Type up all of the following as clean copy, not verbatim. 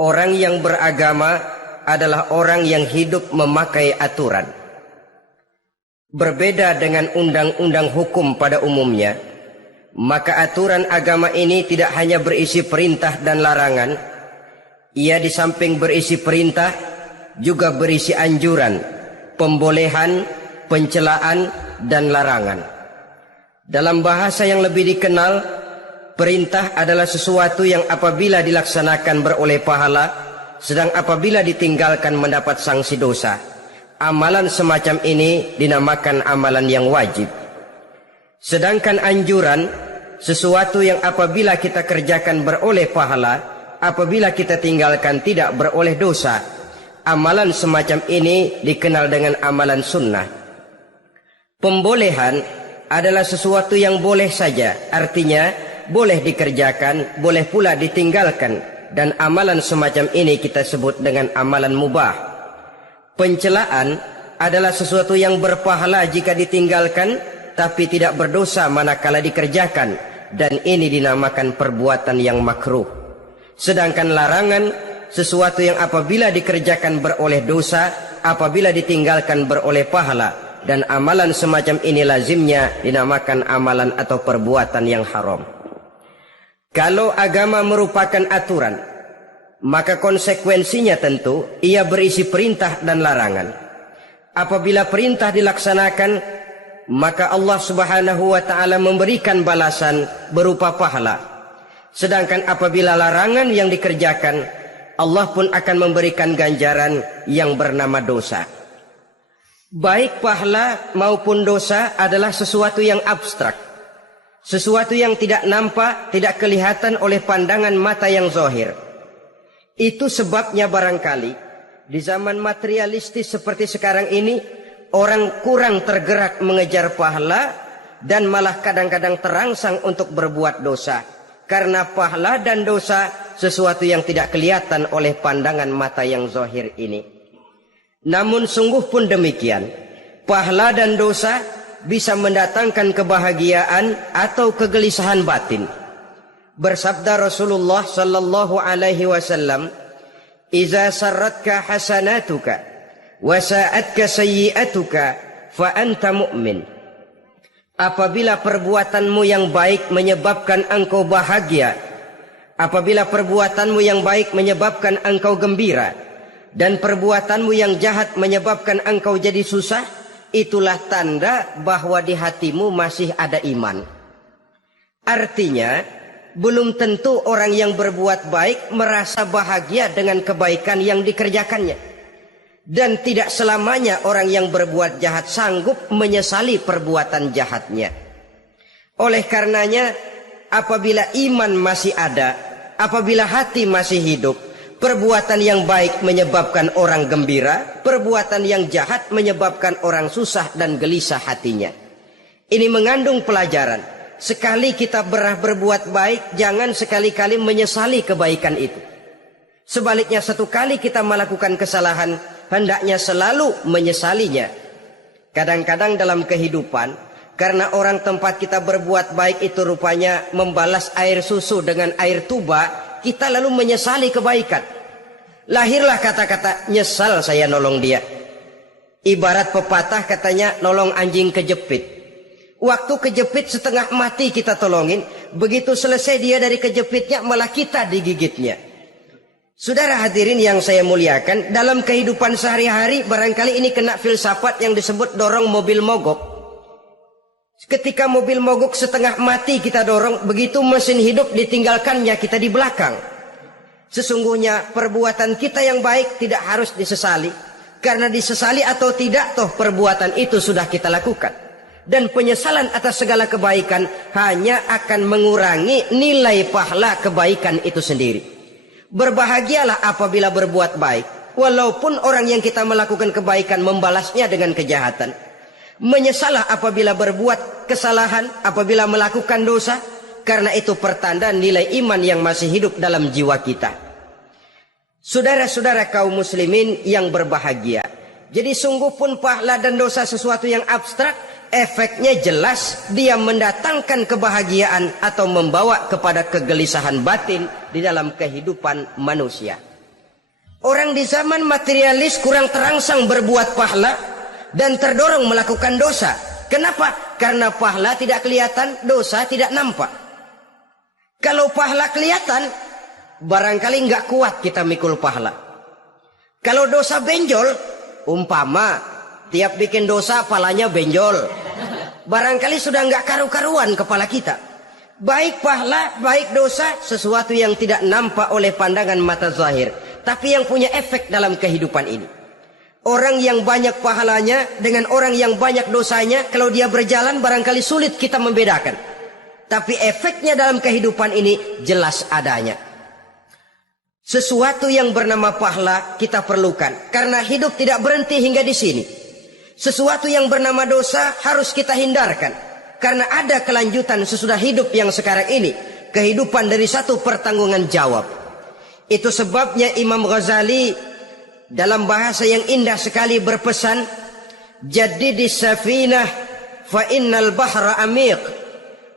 Orang yang beragama adalah orang yang hidup memakai aturan. Berbeda dengan undang-undang hukum pada umumnya, maka aturan agama ini tidak hanya berisi perintah dan larangan. Ia di samping berisi perintah juga berisi anjuran, pembolehan, pencelaan, dan larangan. Dalam bahasa yang lebih dikenal, perintah adalah sesuatu yang apabila dilaksanakan beroleh pahala, sedang apabila ditinggalkan mendapat sanksi dosa. Amalan semacam ini dinamakan amalan yang wajib. Sedangkan anjuran, sesuatu yang apabila kita kerjakan beroleh pahala, apabila kita tinggalkan tidak beroleh dosa. Amalan semacam ini dikenal dengan amalan sunnah. Pembolehan adalah sesuatu yang boleh saja, artinya boleh dikerjakan, boleh pula ditinggalkan, dan amalan semacam ini kita sebut dengan amalan mubah. Pencelaan adalah sesuatu yang berpahala jika ditinggalkan, tapi tidak berdosa manakala dikerjakan, dan ini dinamakan perbuatan yang makruh. Sedangkan larangan, sesuatu yang apabila dikerjakan beroleh dosa, apabila ditinggalkan beroleh pahala, dan amalan semacam ini lazimnya dinamakan amalan atau perbuatan yang haram. Kalau agama merupakan aturan, maka konsekuensinya tentu ia berisi perintah dan larangan. Apabila perintah dilaksanakan, maka Allah Subhanahu wa ta'ala memberikan balasan berupa pahala. Sedangkan apabila larangan yang dikerjakan, Allah pun akan memberikan ganjaran yang bernama dosa. Baik pahala maupun dosa adalah sesuatu yang abstrak, sesuatu yang tidak nampak, tidak kelihatan oleh pandangan mata yang zahir. Itu sebabnya barangkali di zaman materialistis seperti sekarang ini, orang kurang tergerak mengejar pahala dan malah kadang-kadang terangsang untuk berbuat dosa. Karena pahala dan dosa sesuatu yang tidak kelihatan oleh pandangan mata yang zahir ini. Namun sungguh pun demikian, pahala dan dosa bisa mendatangkan kebahagiaan atau kegelisahan batin. Bersabda Rasulullah sallallahu alaihi wasallam, "Iza sarratka hasanatuka wa sa'atka sayyi'atuka fa anta mu'min." Apabila perbuatanmu yang baik menyebabkan engkau bahagia, apabila perbuatanmu yang baik menyebabkan engkau gembira, dan perbuatanmu yang jahat menyebabkan engkau jadi susah, itulah tanda bahwa di hatimu masih ada iman. Artinya, belum tentu orang yang berbuat baik merasa bahagia dengan kebaikan yang dikerjakannya. Dan tidak selamanya orang yang berbuat jahat sanggup menyesali perbuatan jahatnya. Oleh karenanya, apabila iman masih ada, apabila hati masih hidup, perbuatan yang baik menyebabkan orang gembira, perbuatan yang jahat menyebabkan orang susah dan gelisah hatinya. Ini mengandung pelajaran. Sekali kita berbuat baik, jangan sekali-kali menyesali kebaikan itu. Sebaliknya, satu kali kita melakukan kesalahan, hendaknya selalu menyesalinya. Kadang-kadang dalam kehidupan, karena orang tempat kita berbuat baik itu rupanya membalas air susu dengan air tuba, kita lalu menyesali kebaikan. Lahirlah kata-kata, nyesal saya nolong dia. Ibarat pepatah katanya, nolong anjing kejepit. Waktu kejepit setengah mati kita tolongin, begitu selesai dia dari kejepitnya malah kita digigitnya. Saudara hadirin yang saya muliakan, dalam kehidupan sehari-hari barangkali ini kena filsafat yang disebut dorong mobil mogok. Ketika mobil mogok setengah mati kita dorong, begitu mesin hidup ditinggalkannya kita di belakang. Sesungguhnya perbuatan kita yang baik tidak harus disesali, karena disesali atau tidak toh perbuatan itu sudah kita lakukan. Dan penyesalan atas segala kebaikan hanya akan mengurangi nilai pahala kebaikan itu sendiri. Berbahagialah apabila berbuat baik, walaupun orang yang kita melakukan kebaikan membalasnya dengan kejahatan. Menyesalah apabila berbuat kesalahan, apabila melakukan dosa, karena itu pertanda nilai iman yang masih hidup dalam jiwa kita. Saudara-saudara kaum muslimin yang berbahagia, jadi sungguh pun pahala dan dosa sesuatu yang abstrak, efeknya jelas dia mendatangkan kebahagiaan atau membawa kepada kegelisahan batin di dalam kehidupan manusia. Orang di zaman materialis kurang terangsang berbuat pahala dan terdorong melakukan dosa. Kenapa? Karena pahala tidak kelihatan, dosa tidak nampak. Kalau pahala kelihatan, barangkali nggak kuat kita mikul pahala. Kalau dosa benjol, umpama tiap bikin dosa palanya benjol, barangkali sudah nggak karu-karuan kepala kita. Baik pahala, baik dosa, sesuatu yang tidak nampak oleh pandangan mata zahir, tapi yang punya efek dalam kehidupan ini. Orang yang banyak pahalanya dengan orang yang banyak dosanya, kalau dia berjalan barangkali sulit kita membedakan. Tapi efeknya dalam kehidupan ini jelas adanya. Sesuatu yang bernama pahala kita perlukan, karena hidup tidak berhenti hingga di sini. Sesuatu yang bernama dosa harus kita hindarkan, karena ada kelanjutan sesudah hidup yang sekarang ini. Kehidupan dari satu pertanggungan jawab. Itu sebabnya Imam Ghazali dalam bahasa yang indah sekali berpesan, Jaddidis safinah fa innal bahra amiq,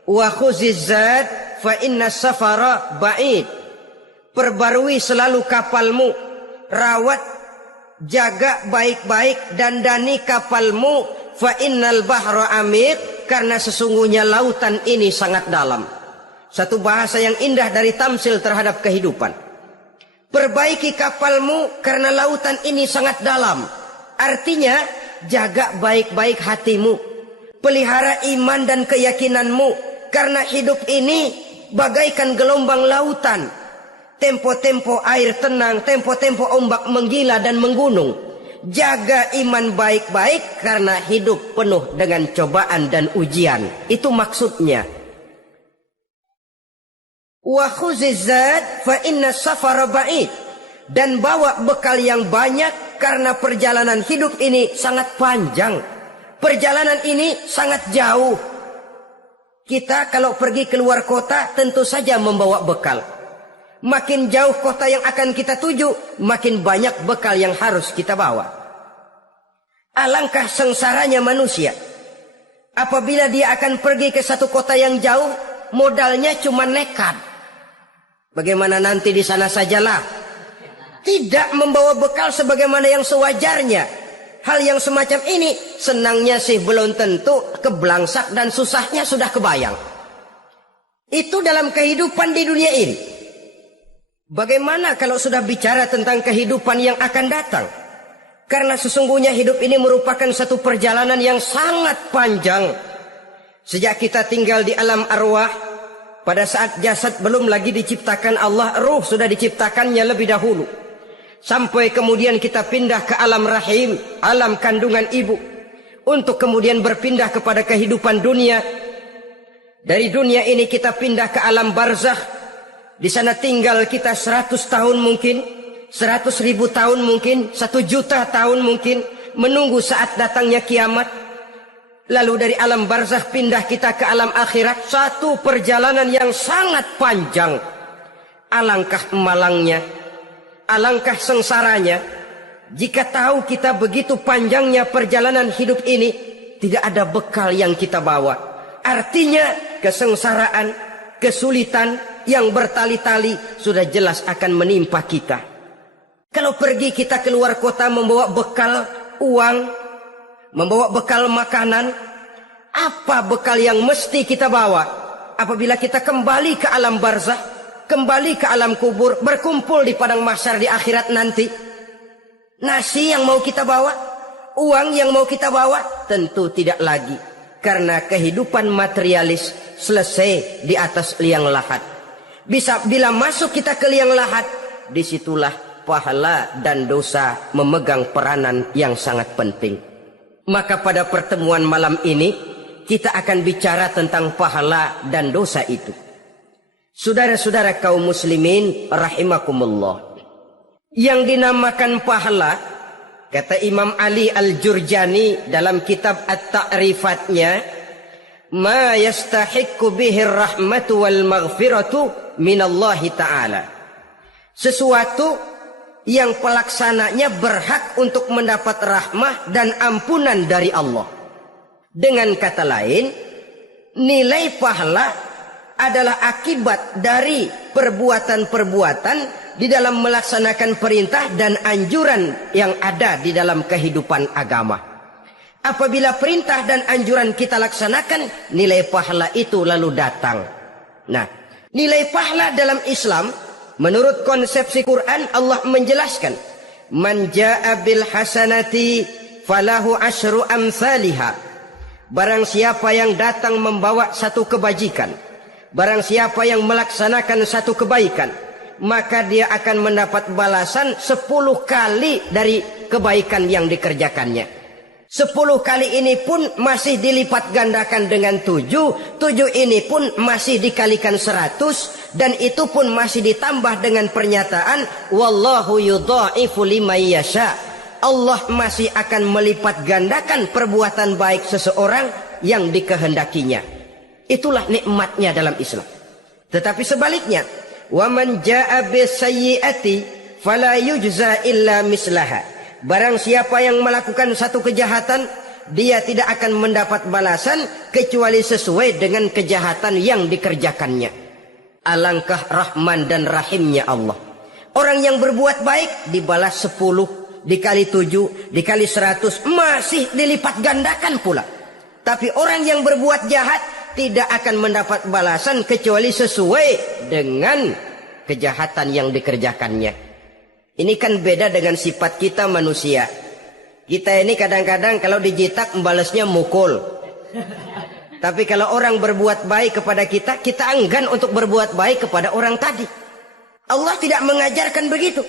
wa khuziz zad fa innas safara ba'id. Perbarui selalu kapalmu, rawat, jaga baik-baik, dandani kapalmu, fa innal bahra amiq, karena sesungguhnya lautan ini sangat dalam. Satu bahasa yang indah dari tamsil terhadap kehidupan. Perbaiki kapalmu karena lautan ini sangat dalam. Artinya jaga baik-baik hatimu, pelihara iman dan keyakinanmu, karena hidup ini bagaikan gelombang lautan. Tempo-tempo air tenang, tempo-tempo ombak menggila dan menggunung. Jaga iman baik-baik karena hidup penuh dengan cobaan dan ujian. Itu maksudnya. Wa khuziz zad fa inna safara ba'id. Dan bawa bekal yang banyak karena perjalanan hidup ini sangat panjang. Perjalanan ini sangat jauh. Kita kalau pergi keluar kota tentu saja membawa bekal. Makin jauh kota yang akan kita tuju, makin banyak bekal yang harus kita bawa. Alangkah sengsaranya manusia apabila dia akan pergi ke satu kota yang jauh, modalnya cuma nekat. Bagaimana nanti di sana sajalah. Tidak membawa bekal sebagaimana yang sewajarnya. Hal yang semacam ini senangnya sih belum tentu, keblangsak dan susahnya sudah kebayang. Itu dalam kehidupan di dunia ini. Bagaimana kalau sudah bicara tentang kehidupan yang akan datang? Karena sesungguhnya hidup ini merupakan satu perjalanan yang sangat panjang. Sejak kita tinggal di alam arwah, pada saat jasad belum lagi diciptakan Allah, ruh sudah diciptakannya lebih dahulu. Sampai kemudian kita pindah ke alam rahim, alam kandungan ibu. Untuk kemudian berpindah kepada kehidupan dunia. Dari dunia ini kita pindah ke alam barzakh. Di sana tinggal kita 100 tahun mungkin, 100.000 tahun mungkin, 1 juta tahun mungkin, menunggu saat datangnya kiamat. Lalu dari alam barzakh pindah kita ke alam akhirat, satu perjalanan yang sangat panjang. Alangkah malangnya, alangkah sengsaranya, jika tahu kita begitu panjangnya perjalanan hidup ini, tidak ada bekal yang kita bawa. Artinya kesengsaraan, kesulitan yang bertali-tali sudah jelas akan menimpa kita. Kalau pergi kita keluar kota membawa bekal uang, membawa bekal makanan, apa bekal yang mesti kita bawa? Apabila kita kembali ke alam barzakh, kembali ke alam kubur, berkumpul di padang mahsyar di akhirat nanti, nasi yang mau kita bawa, uang yang mau kita bawa, tentu tidak lagi. Karena kehidupan materialis selesai di atas liang lahat. Bila masuk kita ke liang lahat, disitulah pahala dan dosa memegang peranan yang sangat penting. Maka pada pertemuan malam ini kita akan bicara tentang pahala dan dosa itu. Saudara-saudara kaum muslimin rahimakumullah, yang dinamakan pahala, kata Imam Ali Al-Jurjani dalam kitab At-Ta'rifatnya, ma yastahiqqu bihi rahmatu wal maghfiratu minallahi ta'ala. Sesuatu yang pelaksananya berhak untuk mendapat rahmah dan ampunan dari Allah. Dengan kata lain, nilai pahala adalah akibat dari perbuatan-perbuatan di dalam melaksanakan perintah dan anjuran yang ada di dalam kehidupan agama. Apabila perintah dan anjuran kita laksanakan, nilai pahala itu lalu datang. Nah, nilai pahala dalam Islam, menurut konsepsi Quran, Allah menjelaskan, man jaa bil hasanati falahu asyru amsalihha. Barang siapa yang datang membawa satu kebajikan, barang siapa yang melaksanakan satu kebaikan, maka dia akan mendapat balasan 10 kali dari kebaikan yang dikerjakannya. 10 kali ini pun masih dilipat gandakan dengan 7. 7 ini pun masih dikalikan 100. Dan itu pun masih ditambah dengan pernyataan, wallahu yudha'ifu liman yasha. Allah masih akan melipat gandakan perbuatan baik seseorang yang dikehendakinya. Itulah nikmatnya dalam Islam. Tetapi sebaliknya, wa man jaa'a bisayyi'ati fala yujza illa mislaha. Barang siapa yang melakukan satu kejahatan, dia tidak akan mendapat balasan kecuali sesuai dengan kejahatan yang dikerjakannya. Alangkah rahman dan rahimnya Allah. Orang yang berbuat baik dibalas 10, dikali 7, dikali 100, masih dilipat gandakan pula. Tapi orang yang berbuat jahat tidak akan mendapat balasan kecuali sesuai dengan kejahatan yang dikerjakannya. Ini kan beda dengan sifat kita manusia. Kita ini kadang-kadang kalau dijitak membalasnya mukul. Tapi kalau orang berbuat baik kepada kita, kita enggan untuk berbuat baik kepada orang tadi. Allah tidak mengajarkan begitu.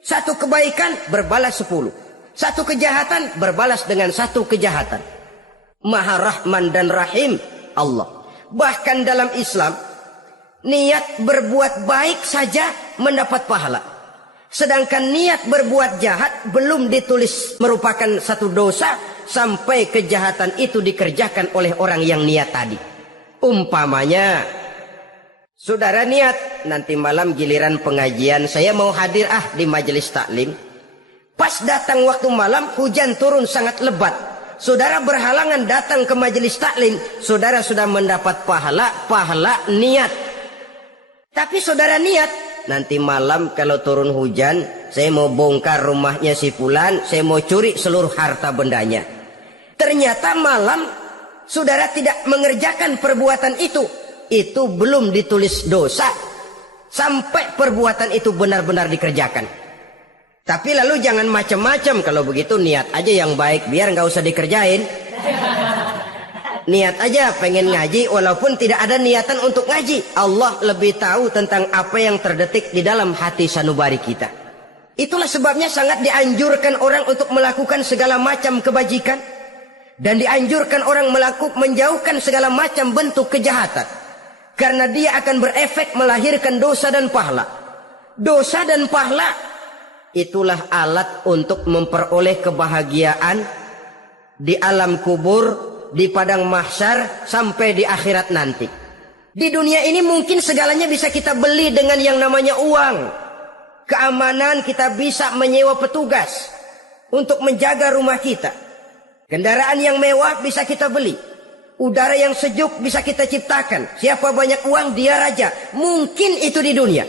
Satu kebaikan berbalas 10. Satu kejahatan berbalas dengan satu kejahatan. Maha Rahman dan Rahim Allah. Bahkan dalam Islam, niat berbuat baik saja mendapat pahala. Sedangkan niat berbuat jahat belum ditulis merupakan satu dosa sampai kejahatan itu dikerjakan oleh orang yang niat tadi. Umpamanya, saudara niat nanti malam giliran pengajian saya mau hadir di majelis taklim. Pas datang waktu malam hujan turun sangat lebat. Saudara berhalangan datang ke majelis taklim, saudara sudah mendapat pahala niat. Tapi saudara niat, nanti malam kalau turun hujan, saya mau bongkar rumahnya si fulan, saya mau curi seluruh harta bendanya. Ternyata malam saudara tidak mengerjakan perbuatan itu. Itu belum ditulis dosa sampai perbuatan itu benar-benar dikerjakan. Tapi lalu jangan macam-macam. Kalau begitu niat aja yang baik, biar nggak usah dikerjain. Niat aja pengen ngaji walaupun tidak ada niatan untuk ngaji. Allah lebih tahu tentang apa yang terdetik di dalam hati sanubari kita. Itulah sebabnya sangat dianjurkan orang untuk melakukan segala macam kebajikan. Dan dianjurkan orang menjauhkan segala macam bentuk kejahatan. Karena dia akan berefek melahirkan dosa dan pahala. Dosa dan pahala itulah alat untuk memperoleh kebahagiaan di alam kubur, di padang mahsyar, sampai di akhirat nanti. Di dunia ini mungkin segalanya bisa kita beli dengan yang namanya uang. Keamanan kita bisa menyewa petugas untuk menjaga rumah kita. Kendaraan yang mewah bisa kita beli. Udara yang sejuk bisa kita ciptakan. Siapa banyak uang dia raja. Mungkin itu di dunia.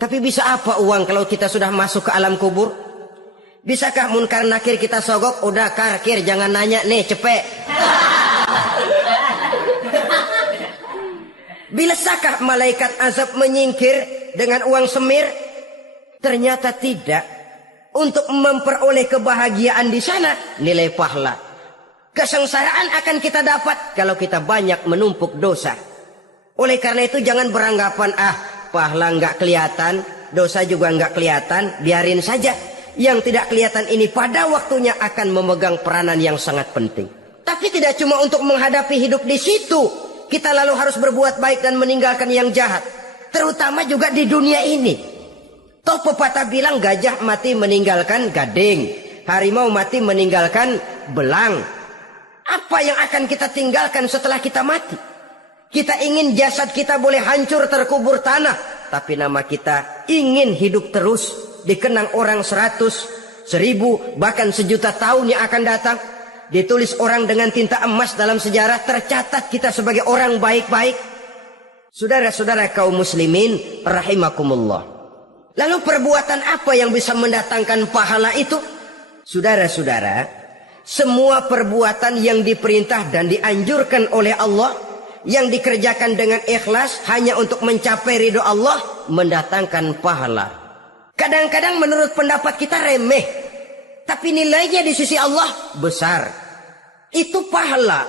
Tapi bisa apa uang kalau kita sudah masuk ke alam kubur? Bisakah munkar nakir kita sogok? Udah karkir jangan nanya nih cepet. Bisakah malaikat azab menyingkir dengan uang semir? Ternyata tidak. Untuk memperoleh kebahagiaan di sana nilai pahala. Kesengsaraan akan kita dapat kalau kita banyak menumpuk dosa. Oleh karena itu jangan beranggapan pahala nggak kelihatan, dosa juga nggak kelihatan, biarin saja. Yang tidak kelihatan ini pada waktunya akan memegang peranan yang sangat penting. Tapi tidak cuma untuk menghadapi hidup di situ, kita lalu harus berbuat baik dan meninggalkan yang jahat. Terutama juga di dunia ini. Toh pepatah bilang gajah mati meninggalkan gading, harimau mati meninggalkan belang. Apa yang akan kita tinggalkan setelah kita mati? Kita ingin jasad kita boleh hancur terkubur tanah. Tapi nama kita ingin hidup terus. Dikenang orang 100, 1000, bahkan 1.000.000 tahun yang akan datang. Ditulis orang dengan tinta emas dalam sejarah. Tercatat kita sebagai orang baik-baik. Saudara-saudara kaum muslimin rahimakumullah. Lalu perbuatan apa yang bisa mendatangkan pahala itu? Saudara-saudara, semua perbuatan yang diperintah dan dianjurkan oleh Allah, yang dikerjakan dengan ikhlas hanya untuk mencapai ridho Allah, mendatangkan pahala. Kadang-kadang menurut pendapat kita remeh, tapi nilainya di sisi Allah besar. Itu pahala.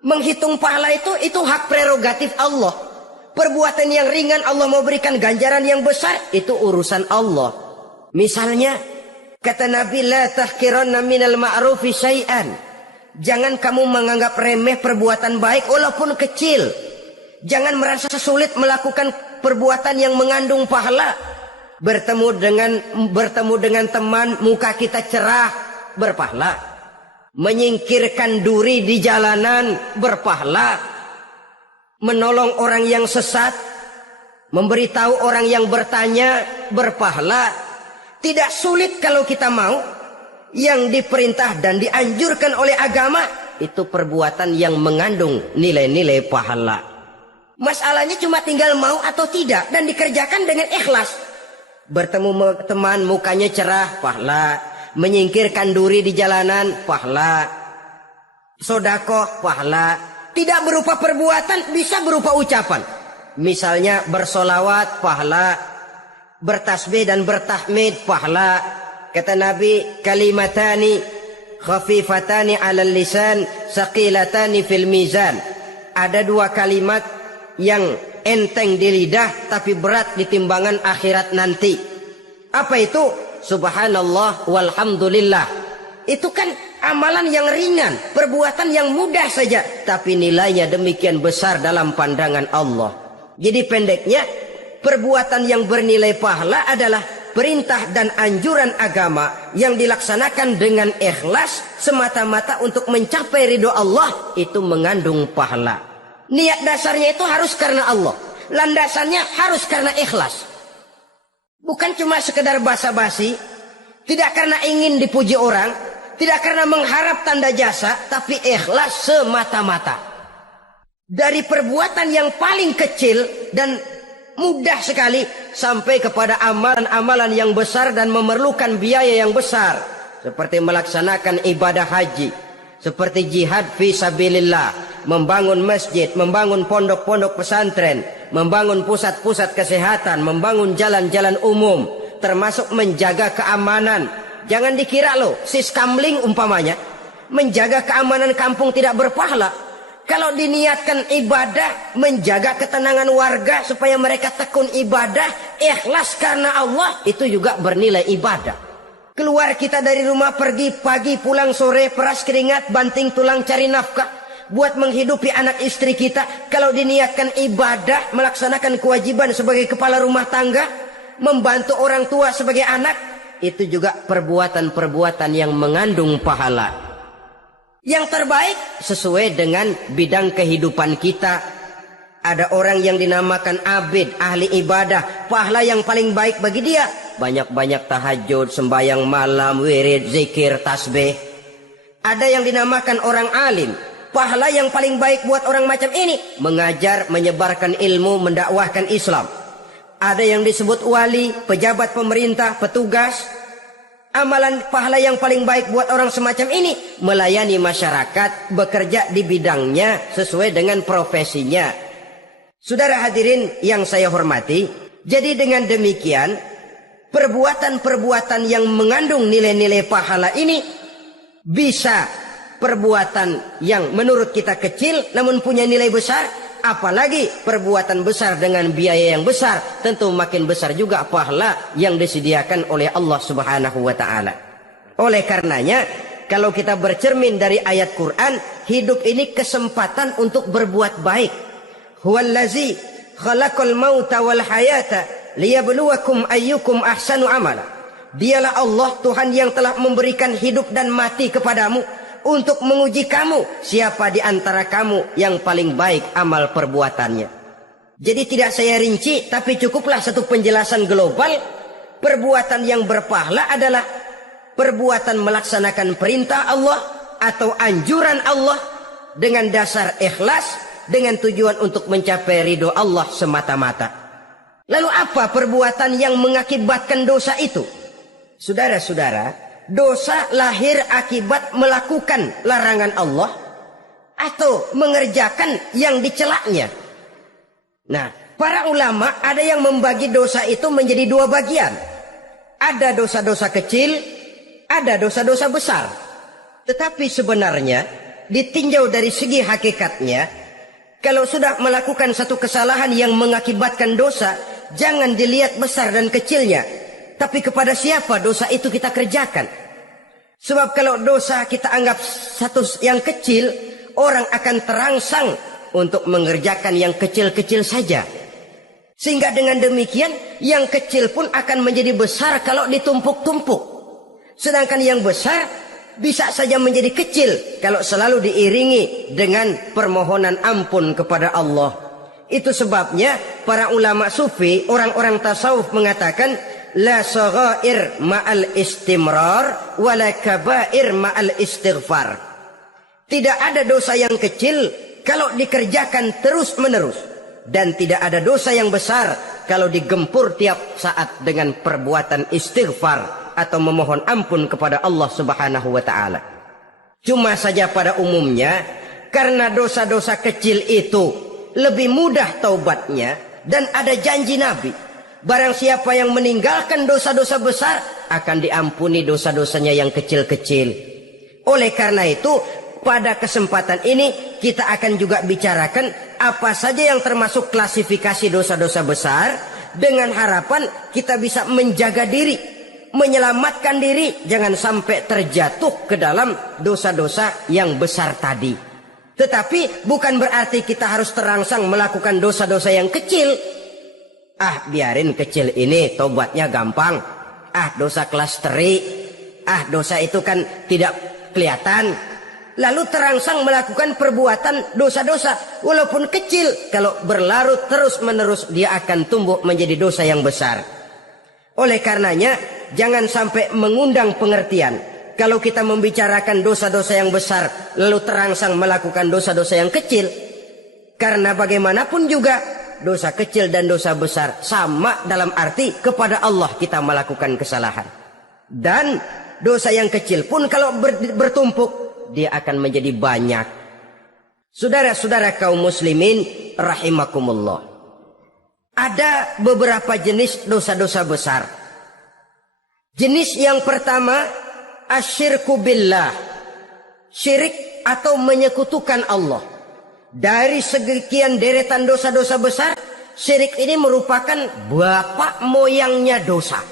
Menghitung pahala itu hak prerogatif Allah. Perbuatan yang ringan Allah mau berikan ganjaran yang besar, itu urusan Allah. Misalnya, kata Nabi, la tahkiranna minal ma'rufi syai'an. Jangan kamu menganggap remeh perbuatan baik walaupun kecil. Jangan merasa sulit melakukan perbuatan yang mengandung pahala. Bertemu dengan teman, muka kita cerah, berpahala. Menyingkirkan duri di jalanan, berpahala. Menolong orang yang sesat, memberitahu orang yang bertanya, berpahala. Tidak sulit kalau kita mau. Yang diperintah dan dianjurkan oleh agama, itu perbuatan yang mengandung nilai-nilai pahala. Masalahnya cuma tinggal mau atau tidak, dan dikerjakan dengan ikhlas. Bertemu teman, mukanya cerah, pahala. Menyingkirkan duri di jalanan, pahala. Sedekah, pahala. Tidak berupa perbuatan, bisa berupa ucapan. Misalnya bersolawat, pahala. Bertasbih dan bertahmid, pahala. Kata Nabi, kalimatani khafifatani 'alal lisan, saqilatani fil mizan. Ada dua kalimat yang enteng di lidah tapi berat di timbangan akhirat nanti. Apa itu? Subhanallah walhamdulillah. Itu kan amalan yang ringan, perbuatan yang mudah saja, tapi nilainya demikian besar dalam pandangan Allah. Jadi pendeknya, perbuatan yang bernilai pahala adalah perintah dan anjuran agama yang dilaksanakan dengan ikhlas semata-mata untuk mencapai ridho Allah, itu mengandung pahala. Niat dasarnya itu harus karena Allah. Landasannya harus karena ikhlas. Bukan cuma sekedar basa-basi, tidak karena ingin dipuji orang, tidak karena mengharap tanda jasa, tapi ikhlas semata-mata. Dari perbuatan yang paling kecil dan mudah sekali sampai kepada amalan-amalan yang besar dan memerlukan biaya yang besar, seperti melaksanakan ibadah haji, seperti jihad fi sabilillah, membangun masjid, membangun pondok-pondok pesantren, membangun pusat-pusat kesehatan, membangun jalan-jalan umum, termasuk menjaga keamanan. Jangan dikira loh, siskamling umpamanya, menjaga keamanan kampung tidak berpahala. Kalau diniatkan ibadah, menjaga ketenangan warga supaya mereka tekun ibadah, ikhlas karena Allah, itu juga bernilai ibadah. Keluar kita dari rumah, pergi pagi, pulang sore, peras keringat, banting tulang cari nafkah, buat menghidupi anak istri kita. Kalau diniatkan ibadah, melaksanakan kewajiban sebagai kepala rumah tangga, membantu orang tua sebagai anak, itu juga perbuatan-perbuatan yang mengandung pahala. Yang terbaik sesuai dengan bidang kehidupan kita. Ada orang yang dinamakan abid, ahli ibadah, pahala yang paling baik bagi dia banyak-banyak tahajud, sembahyang malam, wirid, zikir, tasbih. Ada yang dinamakan orang alim, pahala yang paling baik buat orang macam ini mengajar, menyebarkan ilmu, mendakwahkan Islam. Ada yang disebut wali, pejabat pemerintah, petugas. Amalan pahala yang paling baik buat orang semacam ini melayani masyarakat, bekerja di bidangnya sesuai dengan profesinya. Saudara hadirin yang saya hormati, jadi dengan demikian perbuatan-perbuatan yang mengandung nilai-nilai pahala ini bisa perbuatan yang menurut kita kecil namun punya nilai besar, apalagi perbuatan besar dengan biaya yang besar, tentu makin besar juga pahala yang disediakan oleh Allah Subhanahu wa ta'ala. Oleh karenanya, kalau kita bercermin dari ayat Quran, hidup ini kesempatan untuk berbuat baik. Huwallazi khalaqal mauta wal hayata liyabluwakum ayyukum ahsanu amala. Dialah Allah, Tuhan yang telah memberikan hidup dan mati kepadamu untuk menguji kamu, siapa di antara kamu yang paling baik amal perbuatannya. Jadi tidak saya rinci, tapi cukuplah satu penjelasan global. Perbuatan yang berpahala adalah perbuatan melaksanakan perintah Allah atau anjuran Allah dengan dasar ikhlas, dengan tujuan untuk mencapai ridho Allah semata-mata. Lalu apa perbuatan yang mengakibatkan dosa itu? Saudara-saudara, dosa lahir akibat melakukan larangan Allah atau mengerjakan yang dicelaknya. Nah, para ulama ada yang membagi dosa itu menjadi dua bagian. Ada dosa-dosa kecil, ada dosa-dosa besar. Tetapi sebenarnya ditinjau dari segi hakikatnya, kalau sudah melakukan satu kesalahan yang mengakibatkan dosa, jangan dilihat besar dan kecilnya, tapi kepada siapa dosa itu kita kerjakan. Sebab kalau dosa kita anggap satu yang kecil, orang akan terangsang untuk mengerjakan yang kecil-kecil saja. Sehingga dengan demikian, yang kecil pun akan menjadi besar kalau ditumpuk-tumpuk. Sedangkan yang besar bisa saja menjadi kecil kalau selalu diiringi dengan permohonan ampun kepada Allah. Itu sebabnya para ulama sufi, orang-orang tasawuf mengatakan, la saghair ma'al istimrar wa la kabair ma'al istighfar. Tidak ada dosa yang kecil kalau dikerjakan terus-menerus, dan tidak ada dosa yang besar kalau digempur tiap saat dengan perbuatan istighfar atau memohon ampun kepada Allah Subhanahu wa taala. Cuma saja pada umumnya, karena dosa-dosa kecil itu lebih mudah taubatnya, dan ada janji Nabi, barang siapa yang meninggalkan dosa-dosa besar akan diampuni dosa-dosanya yang kecil-kecil. Oleh karena itu, pada kesempatan ini kita akan juga bicarakan apa saja yang termasuk klasifikasi dosa-dosa besar, dengan harapan kita bisa menjaga diri, menyelamatkan diri, jangan sampai terjatuh ke dalam dosa-dosa yang besar tadi. Tetapi bukan berarti kita harus terangsang melakukan dosa-dosa yang kecil. Biarin kecil ini, tobatnya gampang. Dosa kelas teri. Dosa itu kan tidak kelihatan. Lalu terangsang melakukan perbuatan dosa-dosa walaupun kecil, kalau berlarut terus-menerus dia akan tumbuh menjadi dosa yang besar. Oleh karenanya, jangan sampai mengundang pengertian kalau kita membicarakan dosa-dosa yang besar lalu terangsang melakukan dosa-dosa yang kecil. Karena bagaimanapun juga dosa kecil dan dosa besar sama dalam arti kepada Allah kita melakukan kesalahan. Dan dosa yang kecil pun kalau bertumpuk, dia akan menjadi banyak. Saudara-saudara kaum muslimin rahimakumullah, ada beberapa jenis dosa-dosa besar. Jenis yang pertama, asyirku billah, syirik atau menyekutukan Allah. Dari sekian deretan dosa-dosa besar, syirik ini merupakan bapak moyangnya dosa.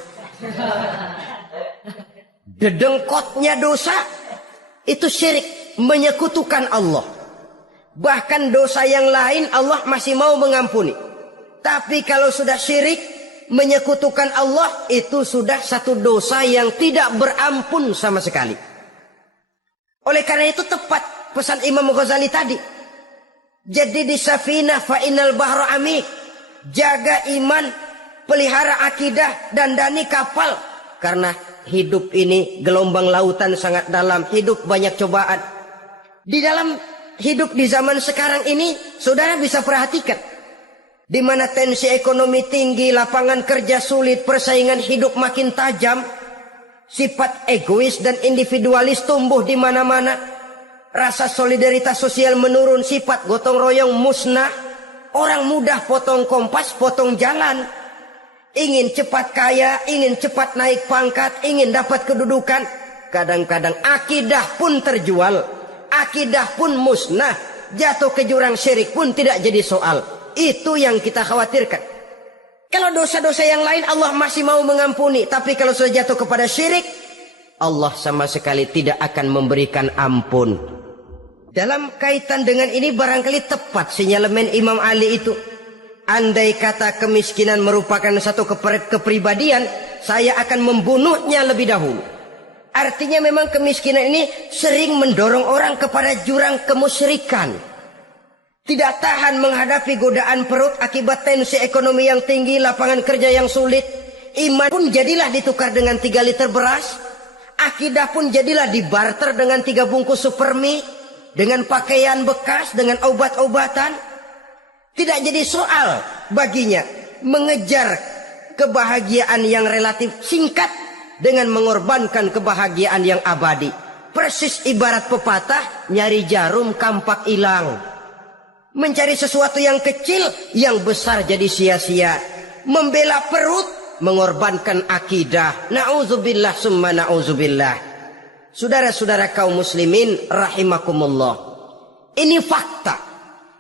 Dedengkotnya dosa itu syirik, menyekutukan Allah. Bahkan dosa yang lain Allah masih mau mengampuni. Tapi kalau sudah syirik, menyekutukan Allah, itu sudah satu dosa yang tidak berampun sama sekali. Oleh karena itu tepat pesan Imam Ghazali tadi. Jadi di safinah fa innal bahra amik. Jaga iman, pelihara akidah, dandani kapal. Karena hidup ini gelombang lautan sangat dalam, hidup banyak cobaan. Di dalam hidup di zaman sekarang ini, saudara bisa perhatikan, di mana tensi ekonomi tinggi, lapangan kerja sulit, persaingan hidup makin tajam, sifat egois dan individualis tumbuh di mana-mana, rasa solidaritas sosial menurun, sifat gotong royong musnah, orang mudah potong kompas, potong jalan. Ingin cepat kaya, ingin cepat naik pangkat, ingin dapat kedudukan. Kadang-kadang akidah pun terjual, akidah pun musnah, jatuh ke jurang syirik pun tidak jadi soal. Itu yang kita khawatirkan. Kalau dosa-dosa yang lain Allah masih mau mengampuni, tapi kalau sudah jatuh kepada syirik, Allah sama sekali tidak akan memberikan ampun. Dalam kaitan dengan ini barangkali tepat sinyalemen Imam Ali itu. Andai kata kemiskinan merupakan satu kepribadian, saya akan membunuhnya lebih dahulu. Artinya memang kemiskinan ini sering mendorong orang kepada jurang kemusyrikan. Tidak tahan menghadapi godaan perut akibat tensi ekonomi yang tinggi, lapangan kerja yang sulit. Iman pun jadilah ditukar dengan 3 liter beras. Akidah pun jadilah dibarter dengan 3 bungkus supermi, dengan pakaian bekas, dengan obat-obatan. Tidak jadi soal baginya mengejar kebahagiaan yang relatif singkat dengan mengorbankan kebahagiaan yang abadi. Persis ibarat pepatah, nyari jarum kampak hilang. Mencari sesuatu yang kecil, yang besar jadi sia-sia. Membela perut, mengorbankan akidah. Na'udzubillah summa na'udzubillah. Saudara-saudara kaum muslimin rahimakumullah. Ini fakta.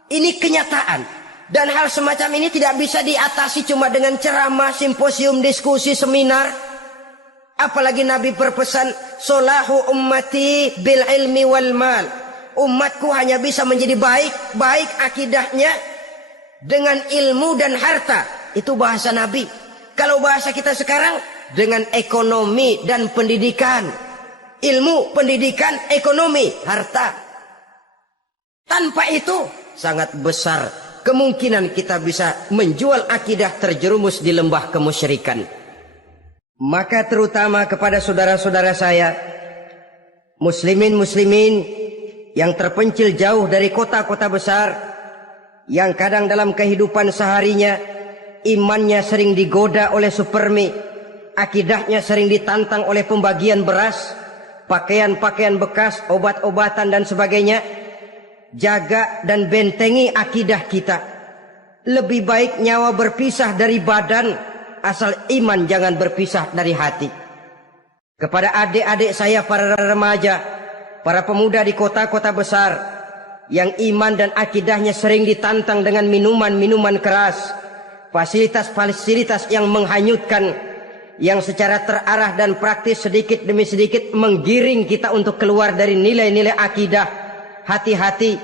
Ini kenyataan. Dan hal semacam ini tidak bisa diatasi cuma dengan ceramah, simposium, diskusi, seminar. Apalagi Nabi berpesan, solahu ummati bil ilmi wal mal. Umatku hanya bisa menjadi baik akidahnya dengan ilmu dan harta. Itu bahasa Nabi. Kalau bahasa kita sekarang, dengan ekonomi dan pendidikan. Ilmu, pendidikan, ekonomi, harta. Tanpa itu sangat besar kemungkinan kita bisa menjual akidah terjerumus di lembah kemusyrikan. Maka terutama kepada saudara-saudara saya, muslimin yang terpencil jauh dari kota-kota besar, yang kadang dalam kehidupan seharinya imannya sering digoda oleh supermi, akidahnya sering ditantang oleh pembagian beras, pakaian-pakaian bekas, obat-obatan dan sebagainya. Jaga dan bentengi akidah kita. Lebih baik nyawa berpisah dari badan, asal iman jangan berpisah dari hati. Kepada adik-adik saya para remaja, para pemuda di kota-kota besar, yang iman dan akidahnya sering ditantang dengan minuman-minuman keras, fasilitas-fasilitas yang menghanyutkan, yang secara terarah dan praktis sedikit demi sedikit menggiring kita untuk keluar dari nilai-nilai akidah. Hati-hati,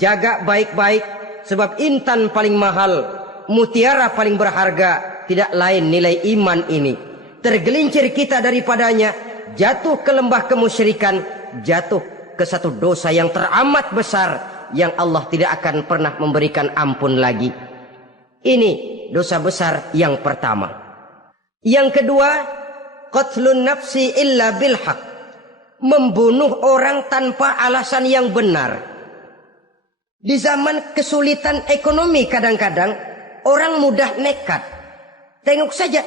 jaga baik-baik, sebab intan paling mahal, mutiara paling berharga, tidak lain nilai iman ini. Tergelincir kita daripadanya, jatuh ke lembah kemusyrikan, jatuh ke satu dosa yang teramat besar, yang Allah tidak akan pernah memberikan ampun lagi. Ini dosa besar yang pertama. Yang kedua, qatlun nafsi illa bilhaq, membunuh orang tanpa alasan yang benar. Di zaman kesulitan ekonomi kadang-kadang orang mudah nekat. Tengok saja,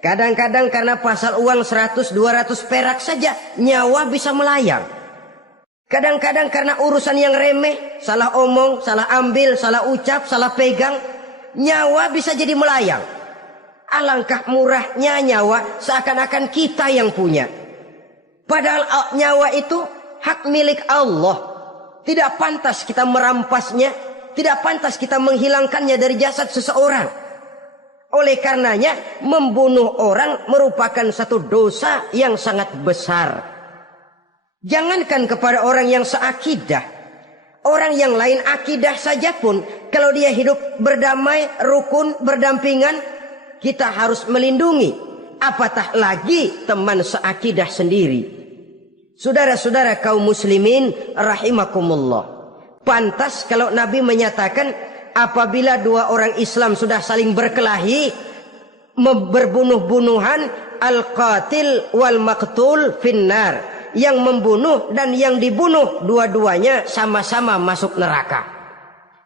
kadang-kadang karena pasal uang 100-200 perak saja nyawa bisa melayang. Kadang-kadang karena urusan yang remeh, salah omong, salah ambil, salah ucap, salah pegang, nyawa bisa jadi melayang. Alangkah murahnya nyawa, seakan-akan kita yang punya. Padahal nyawa itu hak milik Allah. Tidak pantas kita merampasnya, tidak pantas kita menghilangkannya dari jasad seseorang. Oleh karenanya, membunuh orang merupakan satu dosa yang sangat besar. Jangankan kepada orang yang seakidah, orang yang lain akidah saja pun, kalau dia hidup berdamai, rukun, berdampingan, kita harus melindungi. Apatah lagi teman seakidah sendiri. Saudara-saudara kaum muslimin rahimakumullah. Pantas kalau Nabi menyatakan, apabila dua orang Islam sudah saling berkelahi, berbunuh-bunuhan, al-qatil wal maqtul finnar, yang membunuh dan yang dibunuh dua-duanya sama-sama masuk neraka.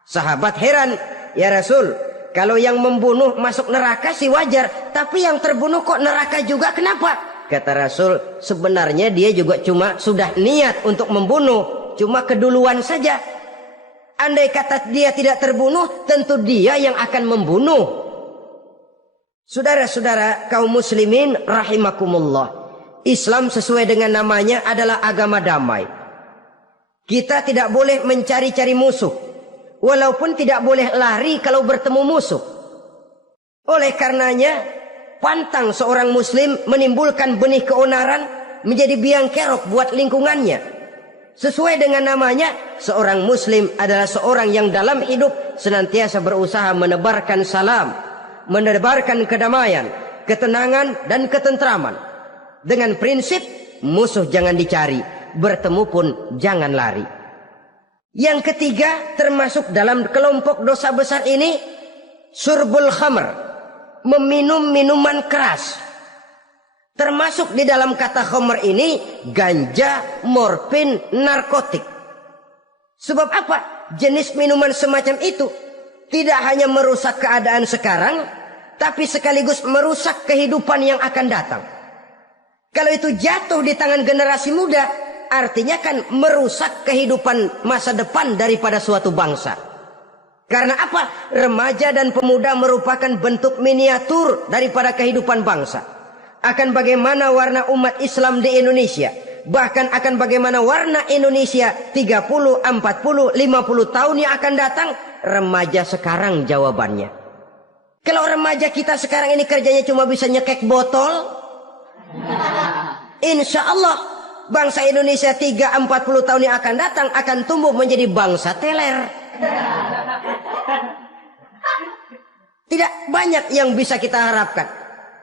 Sahabat heran, ya Rasul, kalau yang membunuh masuk neraka sih wajar, tapi yang terbunuh kok neraka juga, kenapa? Kata Rasul, sebenarnya dia juga cuma sudah niat untuk membunuh, cuma keduluan saja. Andai kata dia tidak terbunuh, tentu dia yang akan membunuh. Saudara-saudara kaum muslimin rahimakumullah, Islam sesuai dengan namanya adalah agama damai. Kita tidak boleh mencari-cari musuh, walaupun tidak boleh lari kalau bertemu musuh. Oleh karenanya, pantang seorang muslim menimbulkan benih keonaran menjadi biang kerok buat lingkungannya. Sesuai dengan namanya, seorang muslim adalah seorang yang dalam hidup senantiasa berusaha menebarkan salam, menebarkan kedamaian, ketenangan dan ketentraman. Dengan prinsip musuh jangan dicari, bertemu pun jangan lari. Yang ketiga, termasuk dalam kelompok dosa besar ini, surbul khamr, meminum minuman keras. Termasuk di dalam kata khamr ini ganja, morfin, narkotik. Sebab apa? Jenis minuman semacam itu tidak hanya merusak keadaan sekarang, tapi sekaligus merusak kehidupan yang akan datang. Kalau itu jatuh di tangan generasi muda, artinya kan merusak kehidupan masa depan daripada suatu bangsa. Karena apa? Remaja dan pemuda merupakan bentuk miniatur daripada kehidupan bangsa. Akan bagaimana warna umat Islam di Indonesia, bahkan akan bagaimana warna Indonesia 30, 40, 50 tahun yang akan datang, remaja sekarang jawabannya. Kalau remaja kita sekarang ini kerjanya cuma bisa nyekek botol, insya Allah bangsa Indonesia 30-40 tahun yang akan datang akan tumbuh menjadi bangsa teler. Tidak banyak yang bisa kita harapkan.